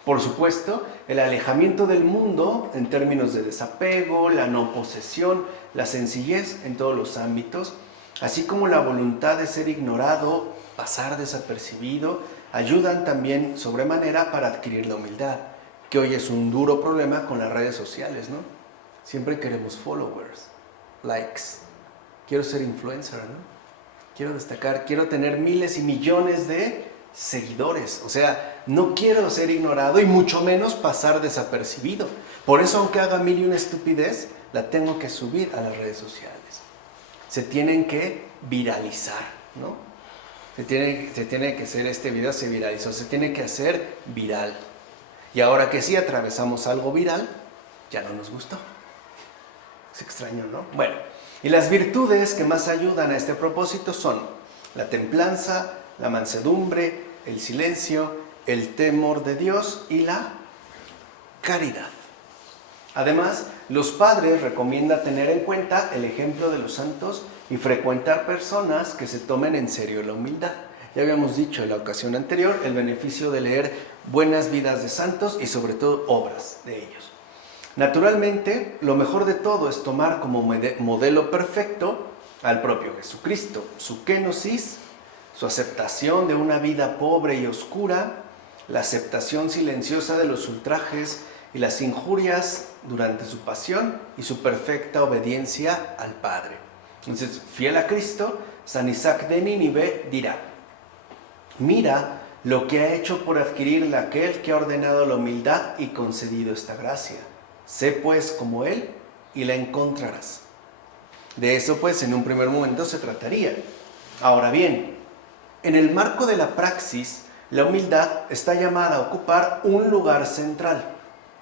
Por supuesto, el alejamiento del mundo en términos de desapego, la no posesión, la sencillez en todos los ámbitos, así como la voluntad de ser ignorado, pasar desapercibido, ayudan también sobremanera para adquirir la humildad, que hoy es un duro problema con las redes sociales, ¿no? Siempre queremos followers, likes. Quiero ser influencer, ¿no? Quiero destacar, quiero tener miles y millones de seguidores. O sea, no quiero ser ignorado y mucho menos pasar desapercibido. Por eso, aunque haga mil y una estupidez, la tengo que subir a las redes sociales. Se tienen que viralizar, ¿no? Se tiene que hacer este video, se viralizó, se tiene que hacer viral. Y ahora que sí atravesamos algo viral, ya no nos gustó. Es extraño, ¿no? Bueno, y las virtudes que más ayudan a este propósito son la templanza, la mansedumbre, el silencio, el temor de Dios y la caridad. Además, los padres recomiendan tener en cuenta el ejemplo de los santos y frecuentar personas que se tomen en serio la humildad. Ya habíamos dicho en la ocasión anterior el beneficio de leer buenas vidas de santos y sobre todo obras de ellos. Naturalmente, lo mejor de todo es tomar como modelo perfecto al propio Jesucristo, su kenosis, su aceptación de una vida pobre y oscura, la aceptación silenciosa de los ultrajes y las injurias durante su pasión y su perfecta obediencia al Padre. Entonces, fiel a Cristo, San Isaac de Nínive dirá: mira lo que ha hecho por adquirirle aquel que ha ordenado la humildad y concedido esta gracia. Sé pues como él y la encontrarás. De eso pues en un primer momento se trataría. Ahora bien, en el marco de la praxis, la humildad está llamada a ocupar un lugar central.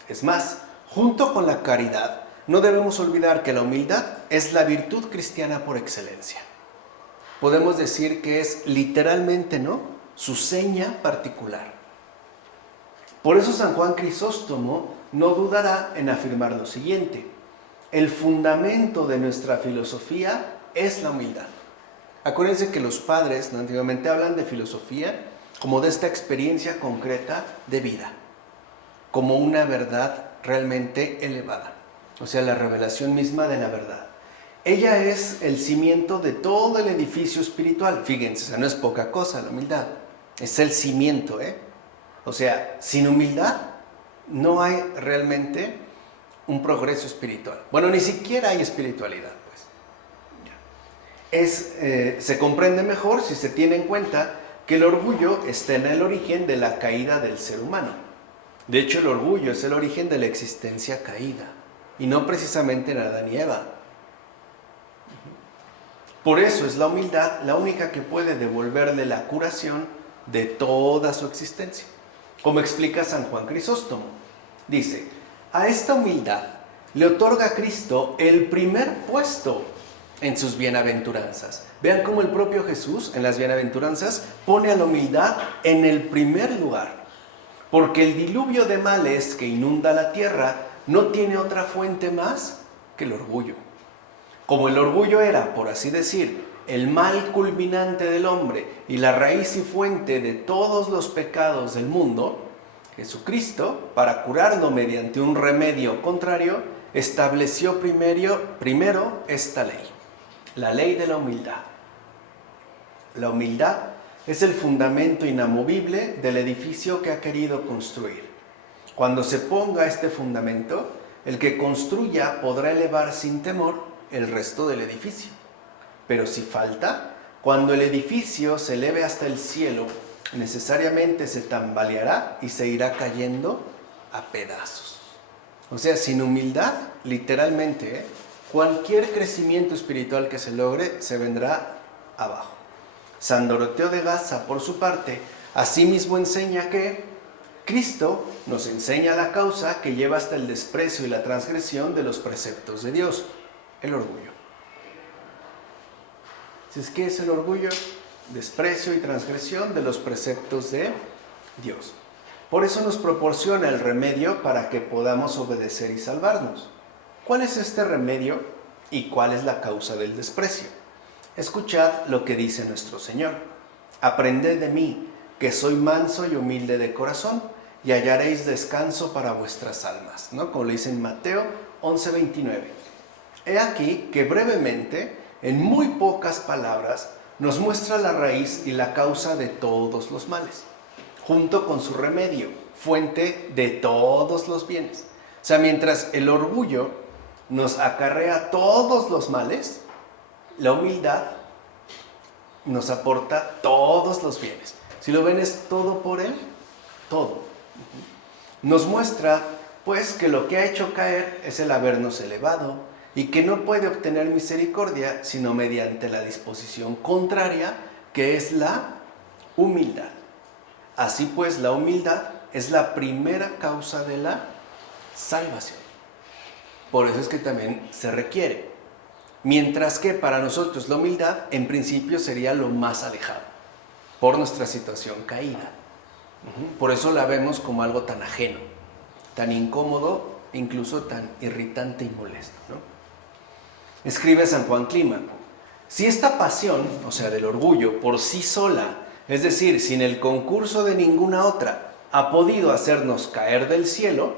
Es más, junto con la caridad, no debemos olvidar que la humildad es la virtud cristiana por excelencia. Podemos decir que es literalmente, ¿no?, su seña particular. Por eso San Juan Crisóstomo no dudará en afirmar lo siguiente: el fundamento de nuestra filosofía es la humildad. Acuérdense que los padres antiguamente hablan de filosofía como de esta experiencia concreta de vida, como una verdad realmente elevada, o sea, la revelación misma de la verdad. Ella es el cimiento de todo el edificio espiritual. Fíjense, o sea, no es poca cosa la humildad, es el cimiento, O sea, sin humildad no hay realmente un progreso espiritual. Bueno, ni siquiera hay espiritualidad, pues. Se comprende mejor si se tiene en cuenta que el orgullo está en el origen de la caída del ser humano. De hecho, el orgullo es el origen de la existencia caída, y no precisamente en Adán y Eva. Por eso es la humildad la única que puede devolverle la curación de toda su existencia. Como explica San Juan Crisóstomo, dice: a esta humildad le otorga a Cristo el primer puesto en sus bienaventuranzas. Vean cómo el propio Jesús en las bienaventuranzas pone a la humildad en el primer lugar, porque el diluvio de males que inunda la tierra no tiene otra fuente más que el orgullo. Como el orgullo era, por así decir, el mal culminante del hombre y la raíz y fuente de todos los pecados del mundo, Jesucristo, para curarlo mediante un remedio contrario, estableció primero esta ley, la ley de la humildad. La humildad es el fundamento inamovible del edificio que ha querido construir. Cuando se ponga este fundamento, el que construya podrá elevar sin temor el resto del edificio. Pero si falta, cuando el edificio se eleve hasta el cielo, necesariamente se tambaleará y se irá cayendo a pedazos. O sea, sin humildad, literalmente, cualquier crecimiento espiritual que se logre se vendrá abajo. San Doroteo de Gaza, por su parte, asimismo enseña que Cristo nos enseña la causa que lleva hasta el desprecio y la transgresión de los preceptos de Dios: el orgullo. Entonces, ¿qué es el orgullo? Desprecio y transgresión de los preceptos de Dios. Por eso nos proporciona el remedio para que podamos obedecer y salvarnos. ¿Cuál es este remedio y cuál es la causa del desprecio? Escuchad lo que dice nuestro Señor: aprended de mí, que soy manso y humilde de corazón, y hallaréis descanso para vuestras almas, ¿no? Como le dice en Mateo 11:29. He aquí que brevemente, en muy pocas palabras, nos muestra la raíz y la causa de todos los males, junto con su remedio, fuente de todos los bienes. O sea, mientras el orgullo nos acarrea todos los males, la humildad nos aporta todos los bienes. Si lo ven, es todo por él, todo. Nos muestra, pues, que lo que ha hecho caer es el habernos elevado y que no puede obtener misericordia sino mediante la disposición contraria, que es la humildad. Así pues, la humildad es la primera causa de la salvación. Por eso es que también se requiere. Mientras que para nosotros la humildad en principio sería lo más alejado por nuestra situación caída. Por eso la vemos como algo tan ajeno, tan incómodo, incluso tan irritante y molesto, ¿no? Escribe San Juan Clímaco: si esta pasión, o sea, del orgullo, por sí sola, es decir, sin el concurso de ninguna otra, ha podido hacernos caer del cielo,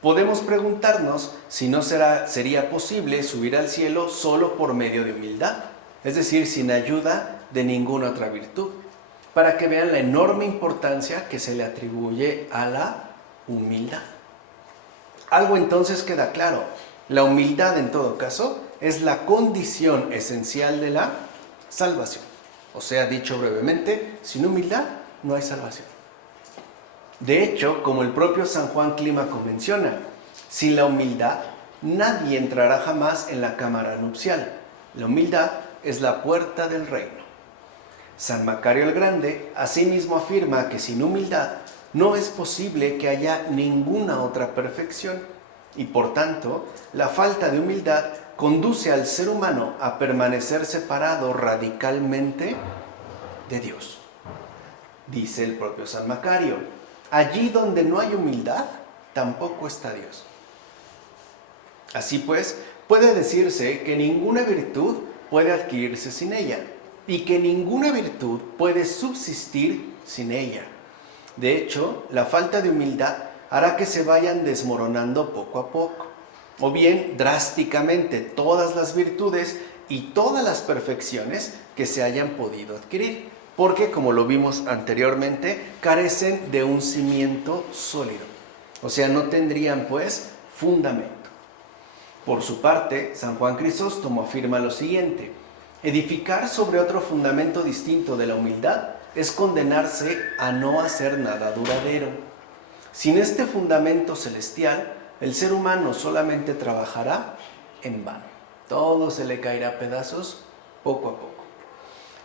podemos preguntarnos si no sería posible subir al cielo solo por medio de humildad, es decir, sin ayuda de ninguna otra virtud, para que vean la enorme importancia que se le atribuye a la humildad. Algo entonces queda claro: la humildad, en todo caso, es la condición esencial de la salvación. O sea, dicho brevemente, sin humildad no hay salvación. De hecho, como el propio San Juan Clímaco menciona, sin la humildad nadie entrará jamás en la cámara nupcial. La humildad es la puerta del reino. San Macario el Grande asimismo afirma que sin humildad no es posible que haya ninguna otra perfección, y por tanto la falta de humildad conduce al ser humano a permanecer separado radicalmente de Dios. Dice el propio San Macario: allí donde no hay humildad, tampoco está Dios. Así pues, puede decirse que ninguna virtud puede adquirirse sin ella, y que ninguna virtud puede subsistir sin ella. De hecho, la falta de humildad hará que se vayan desmoronando poco a poco, o bien drásticamente, todas las virtudes y todas las perfecciones que se hayan podido adquirir, porque, como lo vimos anteriormente, carecen de un cimiento sólido. O sea, no tendrían, pues, fundamento. Por su parte, San Juan Crisóstomo afirma lo siguiente: edificar sobre otro fundamento distinto de la humildad es condenarse a no hacer nada duradero. Sin este fundamento celestial, el ser humano solamente trabajará en vano. Todo se le caerá a pedazos poco a poco.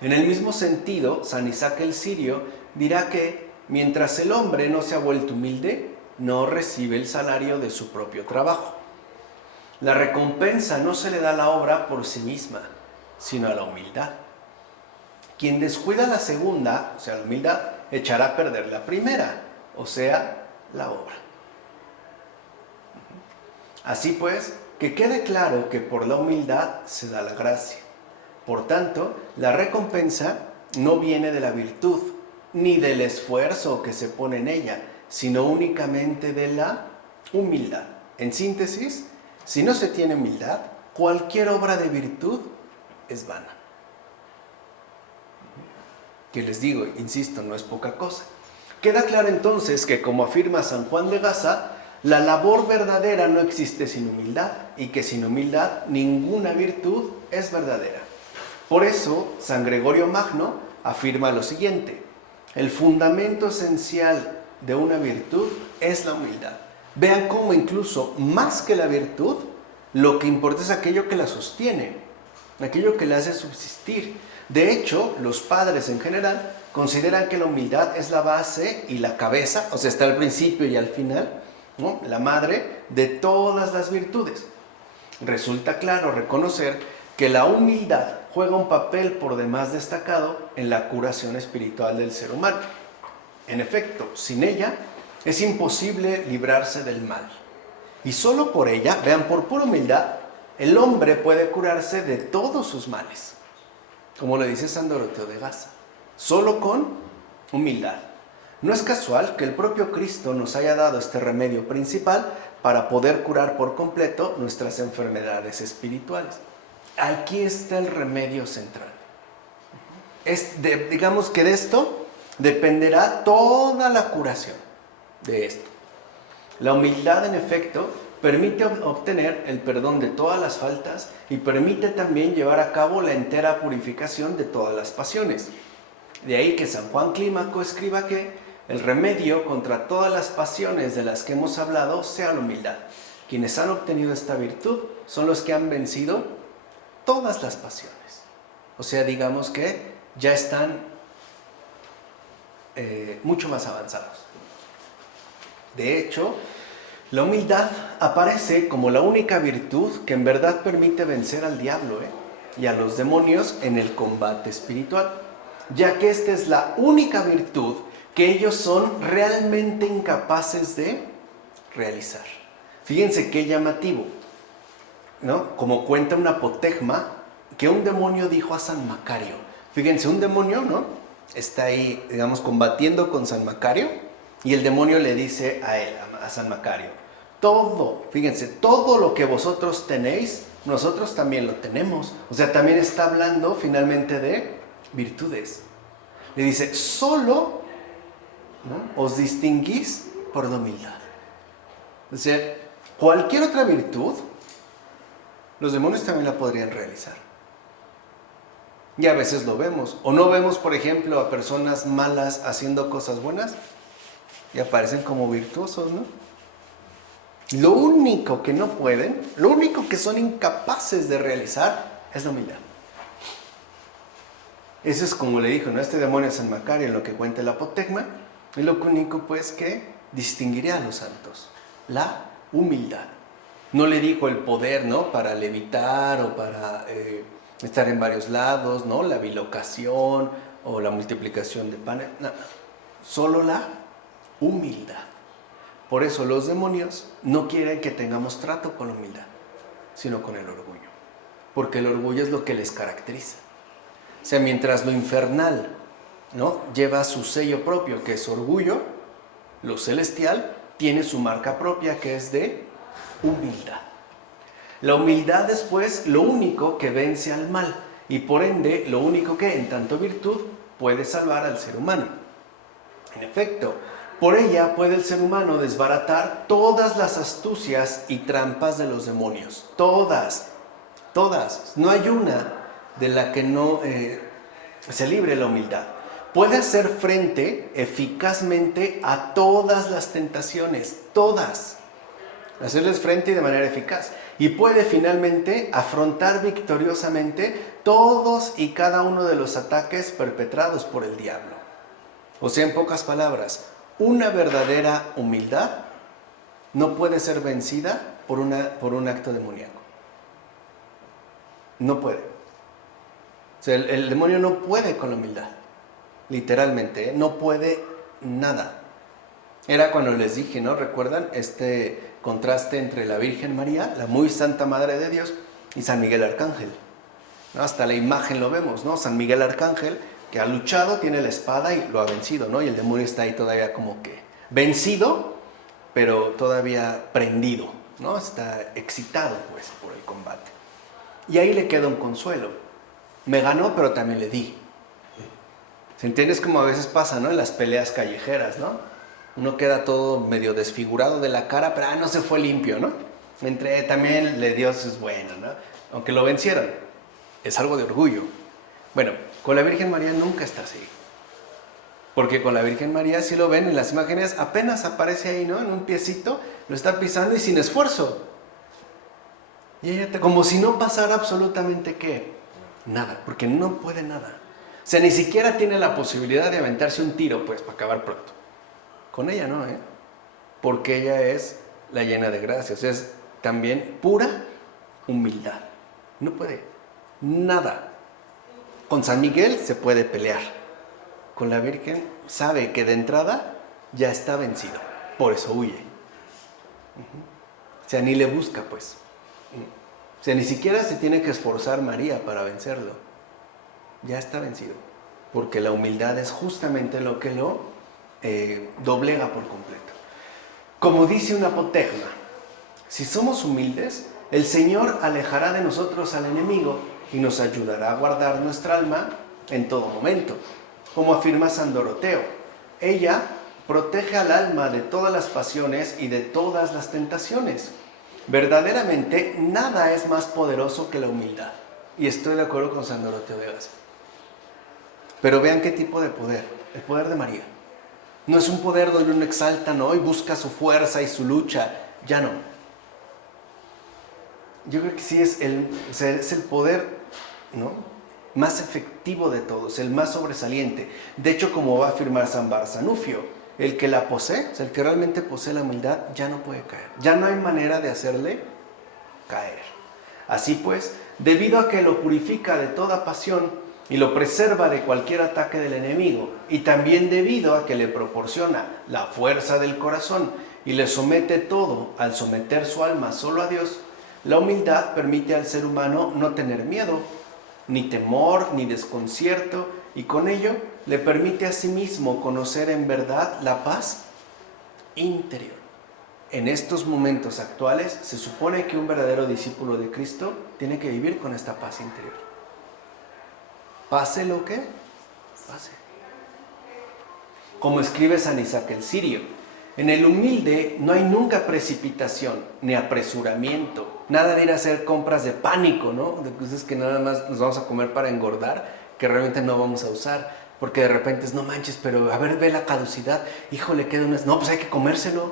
En el mismo sentido, San Isaac el Sirio dirá que, mientras el hombre no se ha vuelto humilde, no recibe el salario de su propio trabajo. La recompensa no se le da a la obra por sí misma, sino a la humildad. Quien descuida la segunda, o sea, la humildad, echará a perder la primera, o sea, la obra. Así pues, que quede claro que por la humildad se da la gracia. Por tanto, la recompensa no viene de la virtud, ni del esfuerzo que se pone en ella, sino únicamente de la humildad. En síntesis, si no se tiene humildad, cualquier obra de virtud es vana. Que les digo, insisto, no es poca cosa. Queda claro entonces que, como afirma San Juan de Gasa, la labor verdadera no existe sin humildad, y que sin humildad ninguna virtud es verdadera. Por eso, San Gregorio Magno afirma lo siguiente: el fundamento esencial de una virtud es la humildad. Vean cómo incluso más que la virtud, lo que importa es aquello que la sostiene, aquello que la hace subsistir. De hecho, los padres en general consideran que la humildad es la base y la cabeza, o sea, está al principio y al final, ¿no?, la madre de todas las virtudes. Resulta claro reconocer que la humildad juega un papel por demás destacado en la curación espiritual del ser humano. En efecto, sin ella es imposible librarse del mal. Y solo por ella, vean, por pura humildad, el hombre puede curarse de todos sus males. Como le dice San Doroteo de Gasa, solo con humildad. No es casual que el propio Cristo nos haya dado este remedio principal para poder curar por completo nuestras enfermedades espirituales. Aquí está el remedio central. Digamos que de esto dependerá toda la curación de esto. La humildad, en efecto, permite obtener el perdón de todas las faltas y permite también llevar a cabo la entera purificación de todas las pasiones. De ahí que San Juan Clímaco escriba que el remedio contra todas las pasiones de las que hemos hablado sea la humildad. Quienes han obtenido esta virtud son los que han vencido todas las pasiones. O sea, digamos que ya están mucho más avanzados. De hecho, la humildad aparece como la única virtud que en verdad permite vencer al diablo y a los demonios en el combate espiritual, ya que esta es la única virtud que ellos son realmente incapaces de realizar. Fíjense qué llamativo, ¿no? Como cuenta un apotegma que un demonio dijo a San Macario. Fíjense, un demonio, ¿no? Está ahí, digamos, combatiendo con San Macario y el demonio le dice a él, a San Macario, todo, fíjense, todo lo que vosotros tenéis, nosotros también lo tenemos. O sea, también está hablando finalmente de virtudes. Le dice, solo, ¿no?, os distinguís por la humildad. O sea, cualquier otra virtud, los demonios también la podrían realizar. Y a veces lo vemos. O no vemos, por ejemplo, a personas malas haciendo cosas buenas y aparecen como virtuosos, ¿no? Lo único que no pueden, lo único que son incapaces de realizar es la humildad. Eso es como le dijo, ¿no?, este demonio a San Macario en lo que cuenta el apotegma, es lo único pues que distinguiría a los santos, la humildad. No le dijo el poder, ¿no?, para levitar o para estar en varios lados, ¿no?, la bilocación o la multiplicación de panes, no, solo la humildad. Por eso los demonios no quieren que tengamos trato con la humildad, sino con el orgullo, porque el orgullo es lo que les caracteriza. O sea, mientras lo infernal, ¿no?, lleva su sello propio, que es orgullo, lo celestial tiene su marca propia, que es de humildad. La humildad es, pues, lo único que vence al mal y por ende lo único que, en tanto virtud, puede salvar al ser humano. En efecto, por ella puede el ser humano desbaratar todas las astucias y trampas de los demonios. Todas. No hay una de la que no se libre la humildad. Puede hacer frente eficazmente a todas las tentaciones, todas. Hacerles frente y de manera eficaz. Y puede finalmente afrontar victoriosamente todos y cada uno de los ataques perpetrados por el diablo. O sea, en pocas palabras, una verdadera humildad no puede ser vencida por un acto demoníaco. No puede. O sea, el demonio no puede con la humildad. Literalmente, no puede nada. Era cuando les dije, ¿no?, ¿recuerdan este contraste entre la Virgen María, la muy santa Madre de Dios, y San Miguel Arcángel? ¿No? Hasta la imagen lo vemos, ¿no? San Miguel Arcángel, que ha luchado, tiene la espada y lo ha vencido, ¿no? Y el demonio está ahí todavía como que vencido, pero todavía prendido, ¿no? Está excitado, pues, por el combate. Y ahí le queda un consuelo. Me ganó, pero también le di. ¿Se entiende? Es como a veces pasa, ¿no?, en las peleas callejeras, ¿no? Uno queda todo medio desfigurado de la cara, pero no se fue limpio, ¿no? También Dios es bueno, ¿no? Aunque lo vencieron. Es algo de orgullo. Bueno, con la Virgen María nunca está así. Porque con la Virgen María, si lo ven en las imágenes, apenas aparece ahí, ¿no?, en un piecito, lo está pisando y sin esfuerzo. Y ella, como si no pasara absolutamente, ¿qué? Nada, porque no puede nada. O sea, ni siquiera tiene la posibilidad de aventarse un tiro, pues, para acabar pronto. Con ella no, porque ella es la llena de gracia. O sea, es también pura humildad. No puede nada. Con San Miguel se puede pelear. Con la Virgen sabe que de entrada ya está vencido. Por eso huye. O sea, ni le busca, pues. O sea, ni siquiera se tiene que esforzar María para vencerlo. Ya está vencido. Porque la humildad es justamente lo que lo doblega por completo. Como dice un apotegma, si somos humildes, el Señor alejará de nosotros al enemigo y nos ayudará a guardar nuestra alma en todo momento. Como afirma San Doroteo, ella protege al alma de todas las pasiones y de todas las tentaciones. Verdaderamente, nada es más poderoso que la humildad. Y estoy de acuerdo con San Doroteo de Gaza. Pero vean qué tipo de poder, el poder de María. No es un poder donde uno exalta, ¿no?, y busca su fuerza y su lucha. Ya no. Yo creo que sí es el poder, ¿no?, más efectivo de todos, el más sobresaliente. De hecho, como va a afirmar San Barzanufio, el que la posee, o sea, el que realmente posee la humildad, ya no puede caer. Ya no hay manera de hacerle caer. Así pues, debido a que lo purifica de toda pasión y lo preserva de cualquier ataque del enemigo, y también debido a que le proporciona la fuerza del corazón y le somete todo al someter su alma solo a Dios, la humildad permite al ser humano no tener miedo, ni temor, ni desconcierto, y con ello le permite a sí mismo conocer en verdad la paz interior. En estos momentos actuales se supone que un verdadero discípulo de Cristo tiene que vivir con esta paz interior. Pase lo que pase. Como escribe San Isaac el Sirio, en el humilde no hay nunca precipitación ni apresuramiento, nada de ir a hacer compras de pánico, ¿no? De cosas que nada más nos vamos a comer para engordar, que realmente no vamos a usar, porque de repente es, no manches, pero a ver, ve la caducidad, híjole, queda unas, no, pues hay que comérselo,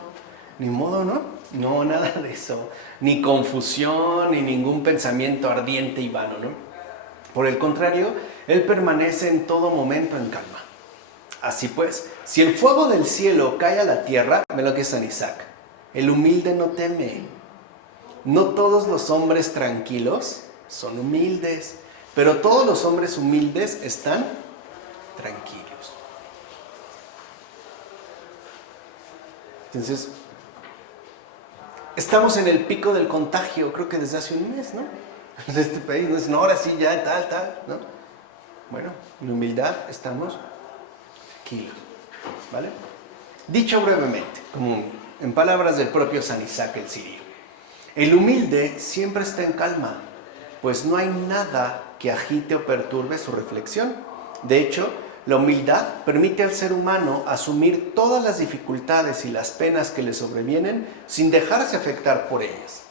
ni modo, ¿no? No, nada de eso, ni confusión, ni ningún pensamiento ardiente y vano, ¿no? Por el contrario, él permanece en todo momento en calma. Así pues, si el fuego del cielo cae a la tierra, ve lo que es San Isaac, el humilde no teme. No todos los hombres tranquilos son humildes, pero todos los hombres humildes están tranquilos. Entonces, estamos en el pico del contagio, creo que desde hace un mes, ¿no? En este país, no es, no, ahora sí, ya, tal, ¿no? Bueno, en humildad estamos tranquilos, ¿vale? Dicho brevemente, como en palabras del propio San Isaac el Sirio, el humilde siempre está en calma, pues no hay nada que agite o perturbe su reflexión. De hecho, la humildad permite al ser humano asumir todas las dificultades y las penas que le sobrevienen sin dejarse afectar por ellas.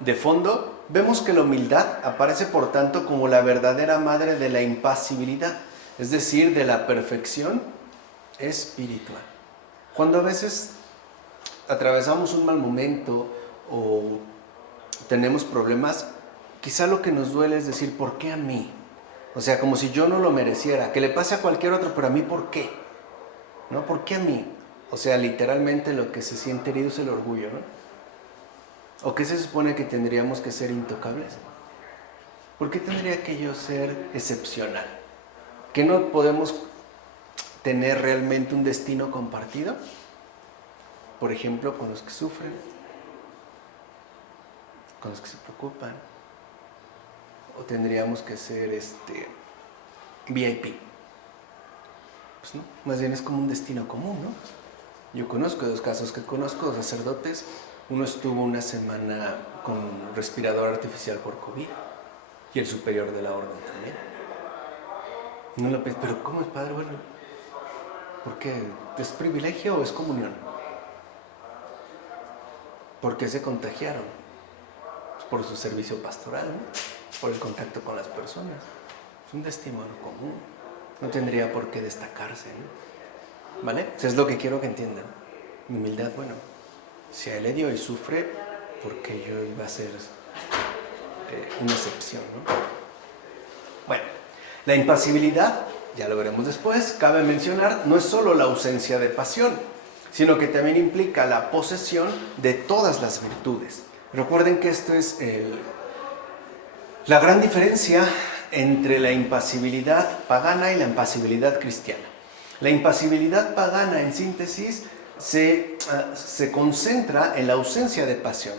De fondo, vemos que la humildad aparece por tanto como la verdadera madre de la impasibilidad, es decir, de la perfección espiritual. Cuando a veces atravesamos un mal momento o tenemos problemas, quizá lo que nos duele es decir, ¿por qué a mí? O sea, como si yo no lo mereciera, que le pase a cualquier otro, pero a mí, ¿por qué? ¿No? ¿Por qué a mí? O sea, literalmente lo que se siente herido es el orgullo, ¿no? ¿O qué se supone que tendríamos que ser intocables? ¿Por qué tendría que yo ser excepcional? ¿Que no podemos tener realmente un destino compartido? Por ejemplo, con los que sufren, con los que se preocupan. ¿O tendríamos que ser VIP? Pues no, más bien es como un destino común, ¿no? Yo conozco dos casos que conozco, dos sacerdotes. Uno estuvo una semana con respirador artificial por COVID y el superior de la orden también. No lo pensé, pero ¿cómo es, padre? Bueno, ¿por qué? ¿Es privilegio o es comunión? ¿Por qué se contagiaron? Pues por su servicio pastoral, ¿no? Por el contacto con las personas. Es un testimonio común. No tendría por qué destacarse, ¿no? ¿Vale? Eso es lo que quiero que entiendan. Mi humildad, bueno, si a él le dio y sufre, ¿por qué yo iba a ser una excepción, ¿no? Bueno, la impasibilidad, ya lo veremos después, cabe mencionar, no es solo la ausencia de pasión, sino que también implica la posesión de todas las virtudes. Recuerden que esto es la gran diferencia entre la impasibilidad pagana y la impasibilidad cristiana. La impasibilidad pagana, en síntesis, se concentra en la ausencia de pasión,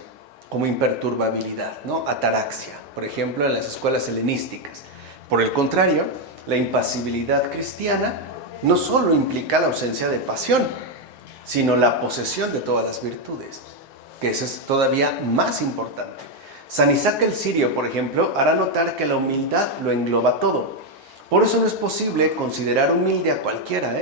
como imperturbabilidad, ¿no? Ataraxia, por ejemplo, en las escuelas helenísticas. Por el contrario, la impasibilidad cristiana no solo implica la ausencia de pasión, sino la posesión de todas las virtudes, que eso es todavía más importante. San Isaac el Sirio, por ejemplo, hará notar que la humildad lo engloba todo. Por eso no es posible considerar humilde a cualquiera,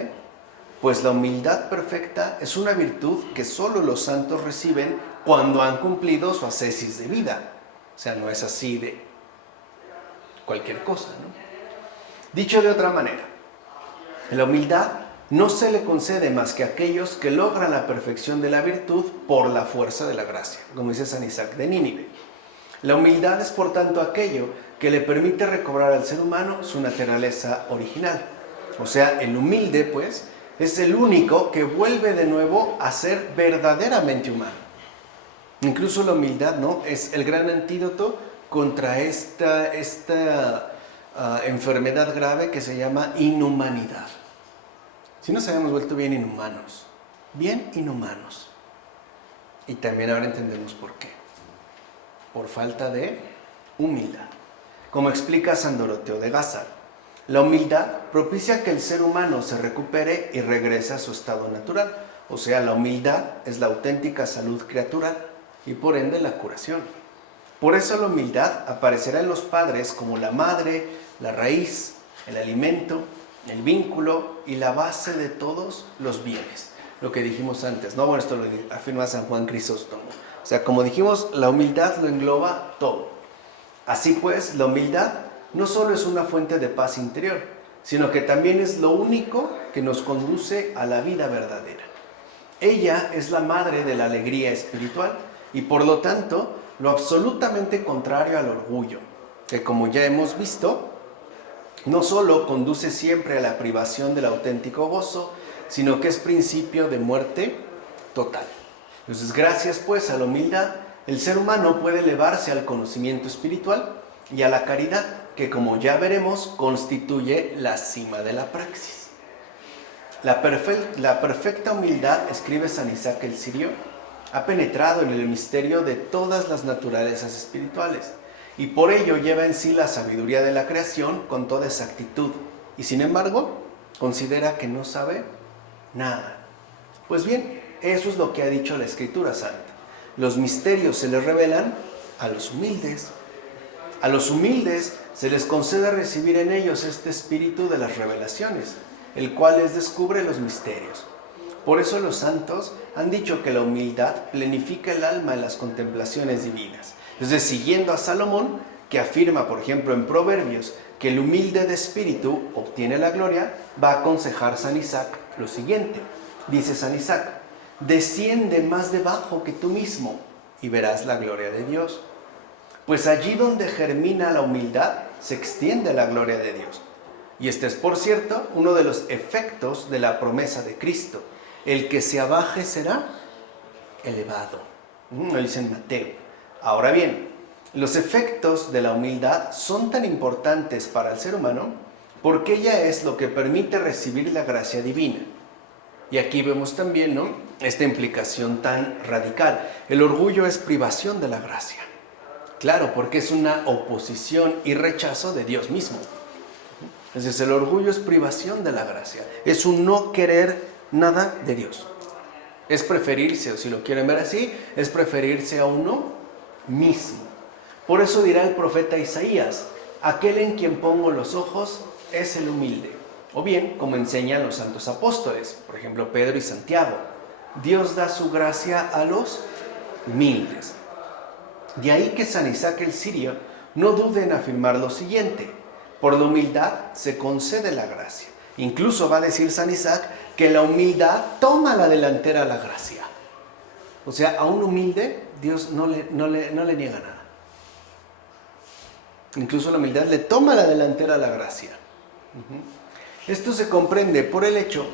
pues la humildad perfecta es una virtud que solo los santos reciben cuando han cumplido su ascesis de vida. O sea, no es así de cualquier cosa, ¿no? Dicho de otra manera, la humildad no se le concede más que a aquellos que logran la perfección de la virtud por la fuerza de la gracia, como dice San Isaac de Nínive. La humildad es, por tanto, aquello que le permite recobrar al ser humano su naturaleza original. O sea, el humilde, pues, es el único que vuelve de nuevo a ser verdaderamente humano. Incluso la humildad, ¿no?, es el gran antídoto contra esta enfermedad grave que se llama inhumanidad. Si nos habíamos vuelto bien inhumanos, y también ahora entendemos por qué. Por falta de humildad. Como explica San Doroteo de Gaza, la humildad propicia que el ser humano se recupere y regrese a su estado natural. O sea, la humildad es la auténtica salud criatural y por ende la curación. Por eso la humildad aparecerá en los padres como la madre, la raíz, el alimento, el vínculo y la base de todos los bienes. Lo que dijimos antes, ¿no? Bueno, esto lo afirma San Juan Crisóstomo. O sea, como dijimos, la humildad lo engloba todo. Así pues, la humildad no solo es una fuente de paz interior, sino que también es lo único que nos conduce a la vida verdadera. Ella es la madre de la alegría espiritual y por lo tanto, lo absolutamente contrario al orgullo, que como ya hemos visto, no solo conduce siempre a la privación del auténtico gozo, sino que es principio de muerte total. Entonces, gracias pues a la humildad, el ser humano puede elevarse al conocimiento espiritual y a la caridad, que como ya veremos, constituye la cima de la praxis. La perfecta humildad, escribe San Isaac el Sirio, ha penetrado en el misterio de todas las naturalezas espirituales y por ello lleva en sí la sabiduría de la creación con toda exactitud y sin embargo considera que no sabe nada. Pues bien, eso es lo que ha dicho la Escritura Santa. Los misterios se les revelan a los humildes. A los humildes se les concede recibir en ellos este espíritu de las revelaciones, el cual les descubre los misterios. Por eso los santos han dicho que la humildad plenifica el alma en las contemplaciones divinas. Entonces, siguiendo a Salomón, que afirma, por ejemplo, en Proverbios, que el humilde de espíritu obtiene la gloria, va a aconsejar San Isaac lo siguiente. Dice San Isaac: desciende más debajo que tú mismo y verás la gloria de Dios. Pues allí donde germina la humildad, se extiende la gloria de Dios. Y este es, por cierto, uno de los efectos de la promesa de Cristo. El que se abaje será elevado. Lo dice en Mateo. Ahora bien, los efectos de la humildad son tan importantes para el ser humano porque ella es lo que permite recibir la gracia divina. Y aquí vemos también, ¿no?, esta implicación tan radical. El orgullo es privación de la gracia. Claro, porque es una oposición y rechazo de Dios mismo. Entonces, el orgullo es privación de la gracia. Es un no querer nada de Dios. Es preferirse, o si lo quieren ver así, es preferirse a uno mismo. Por eso dirá el profeta Isaías: aquel en quien pongo los ojos es el humilde. O bien, como enseñan los santos apóstoles, por ejemplo Pedro y Santiago, Dios da su gracia a los humildes. De ahí que San Isaac el Sirio no dude en afirmar lo siguiente: por la humildad se concede la gracia. Incluso va a decir San Isaac que la humildad toma la delantera a la gracia. O sea, a un humilde Dios no le niega nada. Incluso la humildad le toma la delantera a la gracia. Esto se comprende por el hecho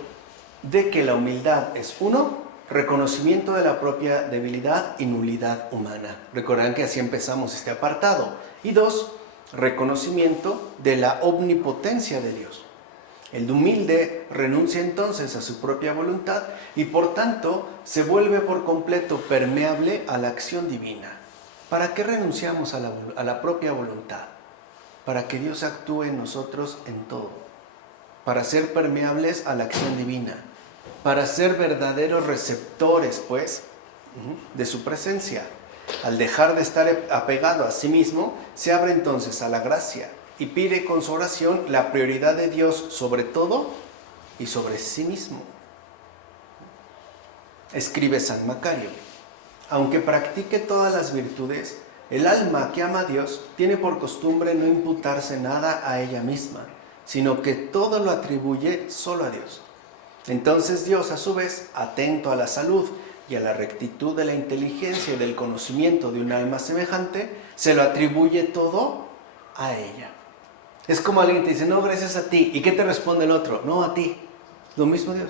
de que la humildad es, uno, reconocimiento de la propia debilidad y nulidad humana. Recordarán que así empezamos este apartado. Y dos, reconocimiento de la omnipotencia de Dios. El humilde renuncia entonces a su propia voluntad y por tanto se vuelve por completo permeable a la acción divina. ¿Para qué renunciamos a la propia voluntad? Para que Dios actúe en nosotros en todo. Para ser permeables a la acción divina. Para ser verdaderos receptores, pues, de su presencia. Al dejar de estar apegado a sí mismo, se abre entonces a la gracia y pide con su oración la prioridad de Dios sobre todo y sobre sí mismo. Escribe San Macario: aunque practique todas las virtudes, el alma que ama a Dios tiene por costumbre no imputarse nada a ella misma, sino que todo lo atribuye solo a Dios. Entonces Dios, a su vez, atento a la salud y a la rectitud de la inteligencia y del conocimiento de un alma semejante, se lo atribuye todo a ella. Es como alguien te dice: no, gracias a ti. ¿Y qué te responde el otro? No, a ti. Lo mismo Dios.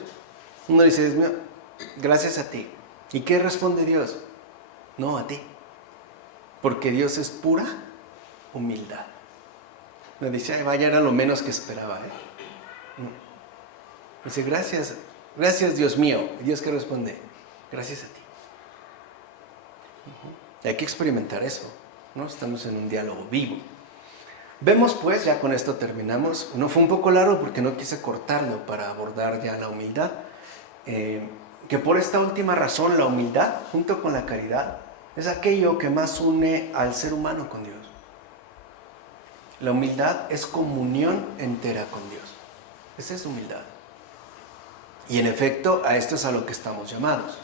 Uno dice, Dios mío, gracias a ti. ¿Y qué responde Dios? No, a ti. Porque Dios es pura humildad. Me dice, ay, vaya, era lo menos que esperaba. No. Dice, gracias Dios mío. ¿Y Dios qué responde? Gracias a ti. Y hay que experimentar eso, ¿no? Estamos en un diálogo vivo. Vemos pues, ya con esto terminamos. No fue un poco largo porque no quise cortarlo para abordar ya la humildad. Que por esta última razón, la humildad, junto con la caridad, es aquello que más une al ser humano con Dios. La humildad es comunión entera con Dios. Esa es humildad. Y en efecto, a esto es a lo que estamos llamados.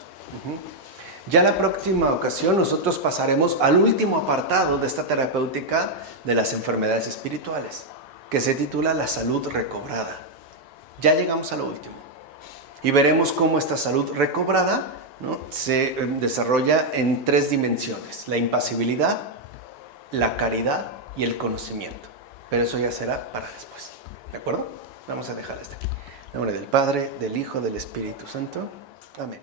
Ya la próxima ocasión nosotros pasaremos al último apartado de esta terapéutica de las enfermedades espirituales, que se titula La salud recobrada. Ya llegamos a lo último. Y veremos cómo esta salud recobrada, ¿no?, se desarrolla en 3 dimensiones: la impasibilidad, la caridad y el conocimiento. Pero eso ya será para después. ¿De acuerdo? Vamos a dejarla hasta aquí. En nombre del Padre, del Hijo, del Espíritu Santo. Amén.